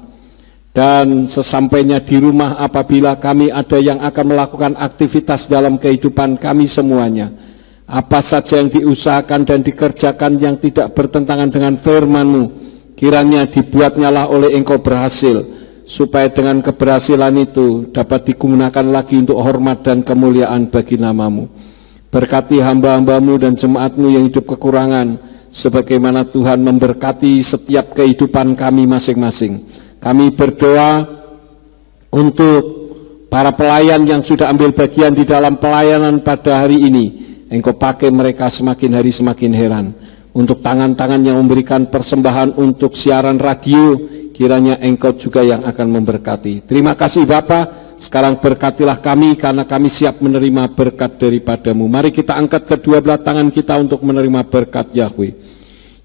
Dan sesampainya di rumah, apabila kami ada yang akan melakukan aktivitas dalam kehidupan kami semuanya, apa saja yang diusahakan dan dikerjakan yang tidak bertentangan dengan firman-Mu, kiranya dibuatnyalah oleh Engkau berhasil, supaya dengan keberhasilan itu dapat digunakan lagi untuk hormat dan kemuliaan bagi nama-Mu. Berkati hamba-hamba-Mu dan jemaat-Mu yang hidup kekurangan, sebagaimana Tuhan memberkati setiap kehidupan kami masing-masing. Kami berdoa untuk para pelayan yang sudah ambil bagian di dalam pelayanan pada hari ini. Engkau pakai mereka semakin hari semakin heran. Untuk tangan-tangan yang memberikan persembahan untuk siaran radio, kiranya Engkau juga yang akan memberkati. Terima kasih Bapa. Sekarang berkatilah kami, karena kami siap menerima berkat daripada-Mu. Mari kita angkat kedua belah tangan kita untuk menerima berkat Yahweh.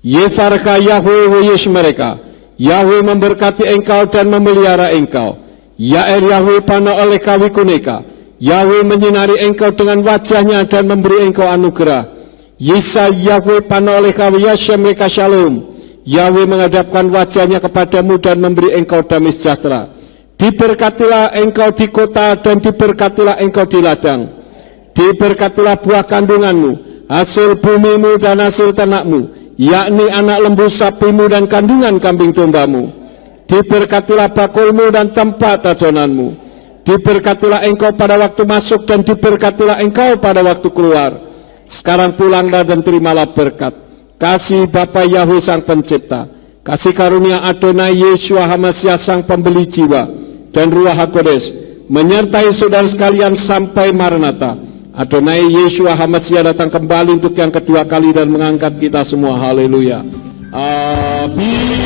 Yefarka Yahweh Yesh mereka. Yahweh memberkati engkau dan memelihara engkau. Yair Yahweh pana oleh kawi kuneka. Yahweh menyinari engkau dengan wajahnya dan memberi engkau anugerah. Yisa Yahweh pana oleh kawi Yashem mereka shalom. Yahweh menghadapkan wajahnya kepadamu dan memberi engkau damai sejahtera. Diberkatilah engkau di kota dan diberkatilah engkau di ladang. Diberkatilah buah kandunganmu, hasil bumimu dan hasil ternakmu, yakni anak lembu sapimu dan kandungan kambing dombamu. Diberkatilah bakulmu dan tempat adonanmu. Diberkatilah engkau pada waktu masuk dan diberkatilah engkau pada waktu keluar. Sekarang pulanglah dan terimalah berkat. Kasih Bapa Yahweh Sang Pencipta, kasih karunia Adonai Yeshua HaMashiach Sang Pembeli Jiwa, dan Ruach HaKodes menyertai saudara sekalian sampai Maranatha. Adonai Yeshua HaMashiach datang kembali untuk yang kedua kali dan mengangkat kita semua. Haleluya. Amin.